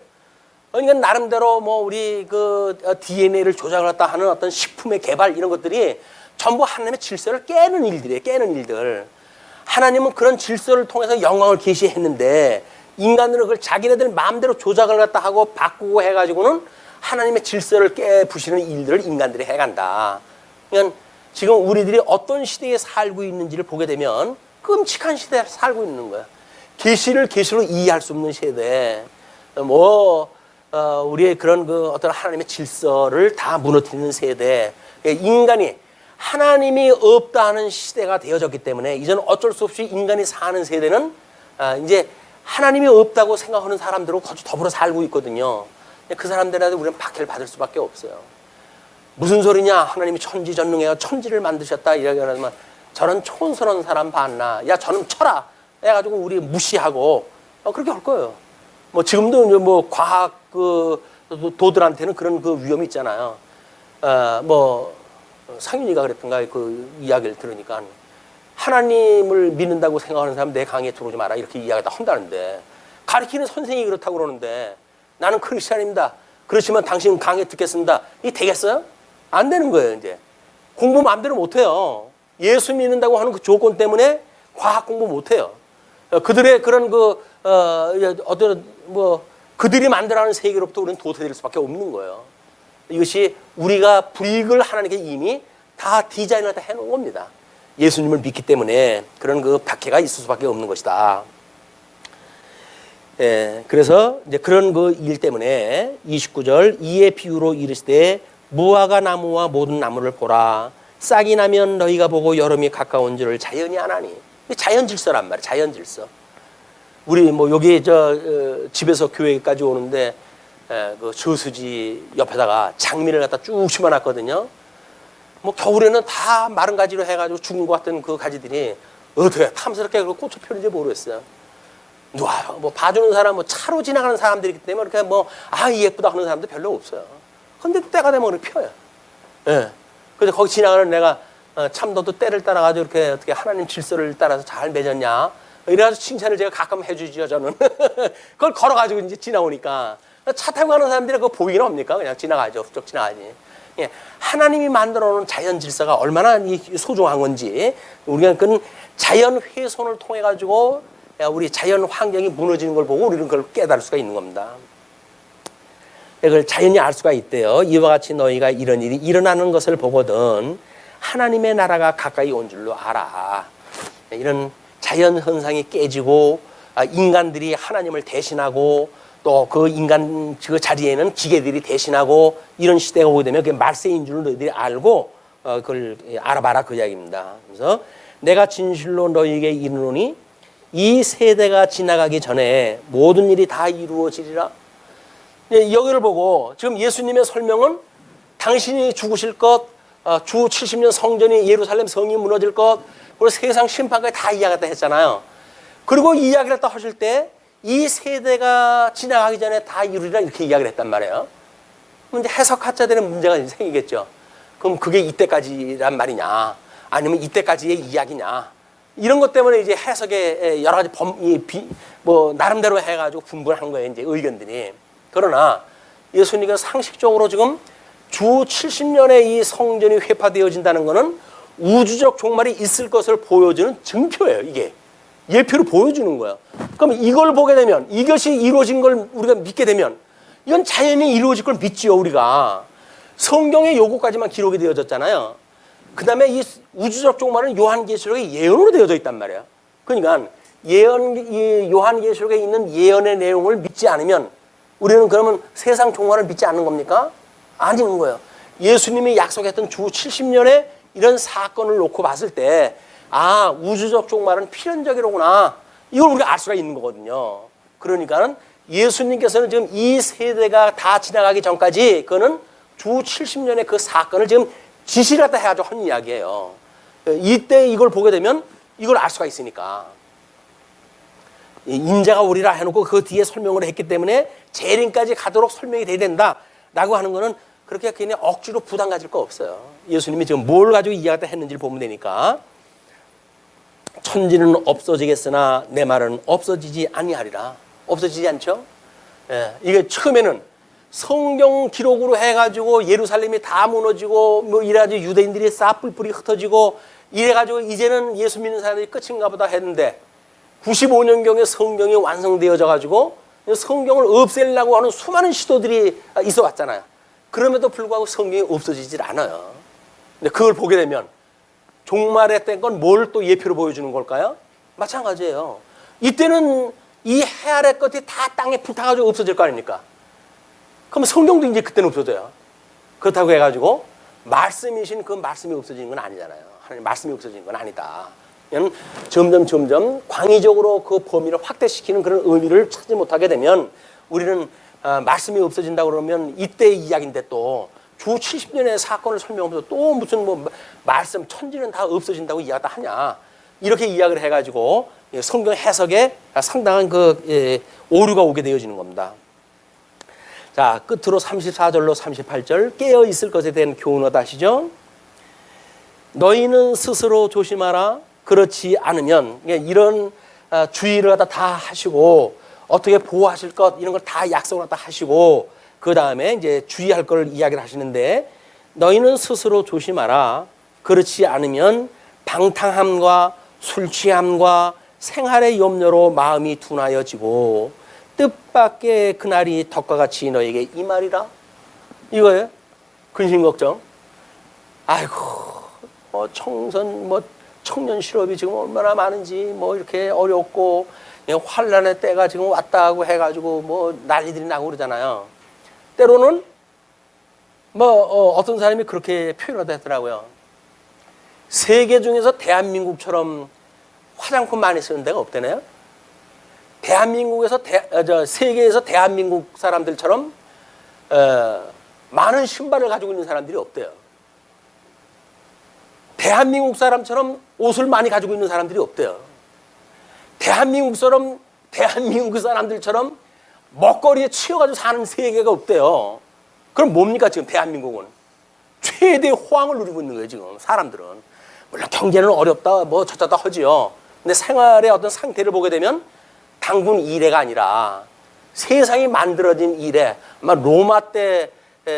그러니까 나름대로 뭐 우리 그 DNA를 조작을 갖다 하는 어떤 식품의 개발 이런 것들이 전부 하나님의 질서를 깨는 일들이에요. 깨는 일들. 하나님은 그런 질서를 통해서 영광을 계시했는데 인간들은 그걸 자기네들 마음대로 조작을 갖다 하고 바꾸고 해가지고는 하나님의 질서를 깨부시는 일들을 인간들이 해간다. 그러니까 지금 우리들이 어떤 시대에 살고 있는지를 보게 되면 끔찍한 시대에 살고 있는 거야. 계시를 계시로 이해할 수 없는 세대. 우리의 그런 그 어떤 하나님의 질서를 다 무너뜨리는 세대. 인간이 하나님이 없다 하는 시대가 되어졌기 때문에 이제는 어쩔 수 없이 인간이 사는 세대는 이제 하나님이 없다고 생각하는 사람들하고 같이 더불어 살고 있거든요. 그 사람들한테 우리는 박해를 받을 수밖에 없어요. 무슨 소리냐? 하나님이 천지전능해요. 천지를 만드셨다. 이렇게 하면 저런 촌스러운 사람 봤나? 야, 저놈 쳐라. 해가지고 우리 무시하고 그렇게 할 거예요. 뭐 지금도 뭐 과학 그 도들한테는 그런 그 위험이 있잖아요. 상윤이가 그랬던가 그 이야기를 들으니까 하나님을 믿는다고 생각하는 사람 내 강의에 들어오지 마라 이렇게 이야기를 다 한다는데 가르치는 선생이 그렇다고 그러는데 나는 크리스찬입니다. 그렇지만 당신 강의 듣겠습니다. 이게 되겠어요? 안 되는 거예요. 이제 공부 마음대로 못해요. 예수 믿는다고 하는 그 조건 때문에 과학 공부 못해요. 그들의 그런 그들이 만들어가는 세계로부터 우리는 도태될 수밖에 없는 거예요. 이것이 우리가 불이익을 하나님께 이미 다 디자인을 다 해놓은 겁니다. 예수님을 믿기 때문에 그런 그 박해가 있을 수밖에 없는 것이다. 그래서 이제 그런 그 일 때문에 29절 이에 비유로 이르시되 무화과 나무와 모든 나무를 보라. 싹이 나면 너희가 보고 여름이 가까운 줄을 자연이 아나니. 자연 질서란 말이에요. 자연 질서. 우리 뭐 여기 집에서 교회까지 오는데 그 저수지 옆에다가 장미를 갖다 쭉 심어놨거든요. 뭐 겨울에는 다 마른 가지로 해가지고 죽은 것 같은 그 가지들이 어떻게 탐스럽게 그 꽃을 피우는지 모르겠어요. 누가 뭐 봐주는 사람, 뭐 차로 지나가는 사람들이기 때문에 그렇게 예쁘다 하는 사람도 별로 없어요. 근데 때가 되면 그렇게 펴요. 예. 그래서 거기 지나가는 내가 참 너도 때를 따라가지고 이렇게 어떻게 하나님 질서를 따라서 잘 맺었냐. 이래가지고 칭찬을 제가 가끔 해주죠, 저는. 그걸 걸어가지고 이제 지나오니까. 차 타고 가는 사람들이 그거 보이긴 합니까? 그냥 지나가죠. 훌쩍 지나가지. 예. 하나님이 만들어 놓은 자연 질서가 얼마나 소중한 건지 우리가 그 자연 훼손을 통해 가지고 우리 자연 환경이 무너지는 걸 보고 우리는 그걸 깨달을 수가 있는 겁니다. 그걸 자연이 알 수가 있대요. 이와 같이 너희가 이런 일이 일어나는 것을 보거든 하나님의 나라가 가까이 온 줄로 알아. 이런 자연 현상이 깨지고 인간들이 하나님을 대신하고 또 그 인간 그 자리에는 기계들이 대신하고 이런 시대가 오게 되면 그게 말세인 줄 너희들이 알고 그걸 알아봐라 그 이야기입니다. 그래서 내가 진실로 너희에게 이르노니 이 세대가 지나가기 전에 모든 일이 다 이루어지리라. 여기를 보고 지금 예수님의 설명은 당신이 죽으실 것, 주 70년 성전이 예루살렘 성이 무너질 것, 그리고 세상 심판까지 다 이야기했다 했잖아요. 그리고 이 이야기를 했다 하실 때 이 세대가 지나가기 전에 다 이루리라 이렇게 이야기를 했단 말이에요. 그럼 이제 해석하자 되는 문제가 생기겠죠. 그럼 그게 이때까지란 말이냐, 아니면 이때까지의 이야기냐, 이런 것 때문에 이제 해석에 여러 가지 나름대로 해가지고 분분한 거예요, 이제 의견들이. 그러나 예수님은 상식적으로 지금 주 70년에 이 성전이 회파되어진다는 것은 우주적 종말이 있을 것을 보여주는 증표예요, 이게. 예표를 보여주는 거예요. 그럼 이걸 보게 되면, 이것이 이루어진 걸 우리가 믿게 되면, 이건 자연히 이루어질 걸 믿지요, 우리가. 성경의 요구까지만 기록이 되어졌잖아요. 그 다음에 이 우주적 종말은 요한계시록에 예언으로 되어져 있단 말이에요. 그러니까 이 요한계시록에 있는 예언의 내용을 믿지 않으면 우리는 그러면 세상 종말을 믿지 않는 겁니까? 아닌 거예요. 예수님이 약속했던 주 70년에 이런 사건을 놓고 봤을 때 우주적 종말은 필연적이로구나. 이걸 우리가 알 수가 있는 거거든요. 그러니까는 예수님께서는 지금 이 세대가 다 지나가기 전까지 그거는 주 70년의 그 사건을 지금 지시를 갖다 해가지고 한 이야기예요. 이때 이걸 보게 되면 이걸 알 수가 있으니까. 인자가 오리라 해놓고 그 뒤에 설명을 했기 때문에 재림까지 가도록 설명이 돼야 된다라고 하는 거는 그렇게 그냥 억지로 부담 가질 거 없어요. 예수님이 지금 뭘 가지고 이야기를 했는지를 보면 되니까. 천지는 없어지겠으나 내 말은 없어지지 아니하리라. 없어지지 않죠? 예, 이게 처음에는 성경 기록으로 해가지고 예루살렘이 다 무너지고 뭐 이래가지고 유대인들이 싹 뿔뿔이 흩어지고 이래가지고 이제는 예수 믿는 사람들이 끝인가 보다 했는데 95년경에 성경이 완성되어져 가지고 성경을 없애려고 하는 수많은 시도들이 있어 왔잖아요. 그럼에도 불구하고 성경이 없어지질 않아요. 근데 그걸 보게 되면 종말의 땐 건 뭘 또 예표로 보여주는 걸까요? 마찬가지예요. 이때는 이 해 아래 것들이 다 땅에 불타가지고 없어질 거 아닙니까? 그럼 성경도 이제 그때는 없어져요. 그렇다고 해가지고 말씀이신 그 말씀이 없어지는 건 아니잖아요. 하나님 말씀이 없어지는 건 아니다. 그냥 점점 광의적으로 그 범위를 확대시키는 그런 의미를 찾지 못하게 되면 우리는 말씀이 없어진다 그러면 이때의 이야기인데 또 주 70년의 사건을 설명하면서 또 무슨 뭐 말씀 천지는 다 없어진다고 이야기다 하냐 이렇게 이야기를 해가지고 성경 해석에 상당한 그 오류가 오게 되어지는 겁니다. 자, 끝으로 34절로 38절 깨어 있을 것에 대한 교훈을 하시죠. 너희는 스스로 조심하라. 그렇지 않으면 이런 주의를 다 하시고 어떻게 보호하실 것 이런 걸 다 약속을 다 하시고 그 다음에 이제 주의할 걸 이야기를 하시는데 너희는 스스로 조심하라. 그렇지 않으면 방탕함과 술 취함과 생활의 염려로 마음이 둔하여지고 뜻밖의 그날이 덕과 같이 너에게 임하리라. 이거예요. 근심 걱정. 아이고 청년 실업이 지금 얼마나 많은지 이렇게 어렵고 환란의 때가 지금 왔다 하고 해가지고 난리들이 나고 그러잖아요. 때로는 어떤 사람이 그렇게 표현을 하더라고요. 세계 중에서 대한민국처럼 화장품 많이 쓰는 데가 없대네요. 대한민국에서 세계에서 대한민국 사람들처럼 많은 신발을 가지고 있는 사람들이 없대요. 대한민국 사람처럼 옷을 많이 가지고 있는 사람들이 없대요. 대한민국 사람들처럼 먹거리에 치여가지고 사는 세계가 없대요. 그럼 뭡니까 지금 대한민국은? 최대 호황을 누리고 있는 거예요 지금 사람들은. 물론 경제는 어렵다 저쩌다 하지요. 근데 생활의 어떤 상태를 보게 되면 단군 이래가 아니라 세상이 만들어진 이래, 아마 로마 때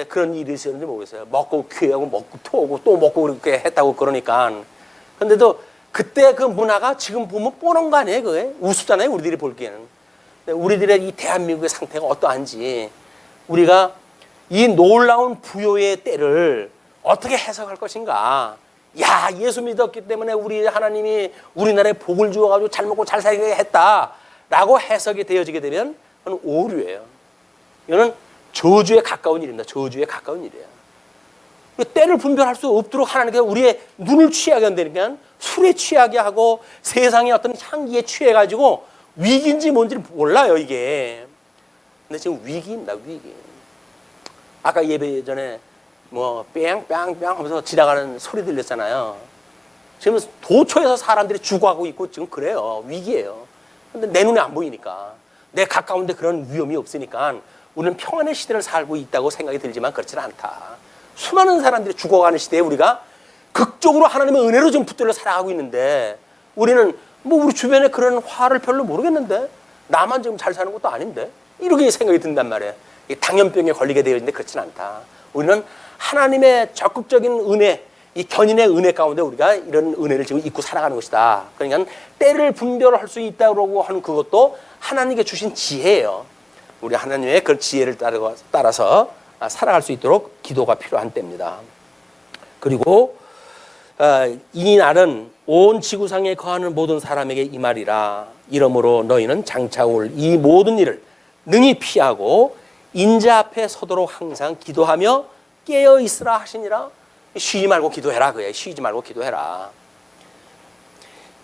그런 일이 있었는지 모르겠어요. 먹고 귀하고 먹고 토하고 또 먹고 그렇게 했다고 그러니까. 근데도 그때 그 문화가 지금 보면 뻔한 거 아니에요? 그게 우습잖아요 우리들이 볼기에는. 우리들의 이 대한민국의 상태가 어떠한지 우리가 이 놀라운 부요의 때를 어떻게 해석할 것인가. 야, 예수 믿었기 때문에 우리 하나님이 우리나라에 복을 주어가지고 잘 먹고 잘 살게 했다라고 해석이 되어지게 되면 그건 오류예요. 이거는 저주에 가까운 일입니다. 저주에 가까운 일이에요. 때를 분별할 수 없도록 하나님께서 우리의 눈을 취하게 한다니까 술에 취하게 하고 세상의 어떤 향기에 취해가지고 위기인지 뭔지를 몰라요 이게. 근데 지금 위기입니다. 위기. 아까 예배 전에 뺑뺑뺑 하면서 지나가는 소리 들렸잖아요. 지금 도처에서 사람들이 죽어가고 있고 지금 그래요. 위기예요. 근데 내 눈에 안 보이니까 내 가까운데 그런 위험이 없으니까 우리는 평안의 시대를 살고 있다고 생각이 들지만 그렇지는 않다. 수많은 사람들이 죽어가는 시대에 우리가 극적으로 하나님의 은혜로 좀 붙들려 살아가고 있는데 우리는 우리 주변에 그런 화를 별로 모르겠는데 나만 지금 잘 사는 것도 아닌데 이렇게 생각이 든단 말이에요. 당연병에 걸리게 되어 있는데 그렇지는 않다. 우리는 하나님의 적극적인 은혜, 이 견인의 은혜 가운데 우리가 이런 은혜를 지금 잊고 살아가는 것이다. 그러니까 때를 분별할 수 있다고 하는 그것도 하나님께 주신 지혜예요. 우리 하나님의 그 지혜를 따라서 살아갈 수 있도록 기도가 필요한 때입니다. 그리고 이 날은 온 지구상에 거하는 모든 사람에게 임하리라. 이러므로 너희는 장차 올 이 모든 일을 능히 피하고 인자 앞에 서도록 항상 기도하며 깨어 있으라 하시니라. 쉬지 말고 기도해라. 그래. 쉬지 말고 기도해라.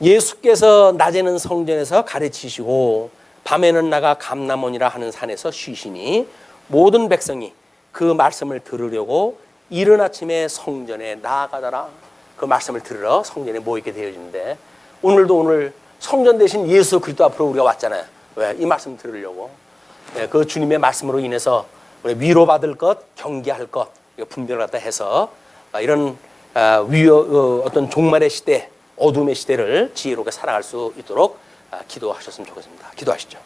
예수께서 낮에는 성전에서 가르치시고 밤에는 나가 감람원이라 하는 산에서 쉬시니 모든 백성이 그 말씀을 들으려고 이른 아침에 성전에 나아가더라. 그 말씀을 들으러 성전에 모이게 되어지는데 오늘 성전 대신 예수 그리스도 앞으로 우리가 왔잖아요. 왜? 이 말씀 들으려고. 그 주님의 말씀으로 인해서 우리 위로받을 것, 경계할 것 분별을 갖다 해서 이런 어떤 종말의 시대, 어둠의 시대를 지혜롭게 살아갈 수 있도록 기도하셨으면 좋겠습니다. 기도하시죠.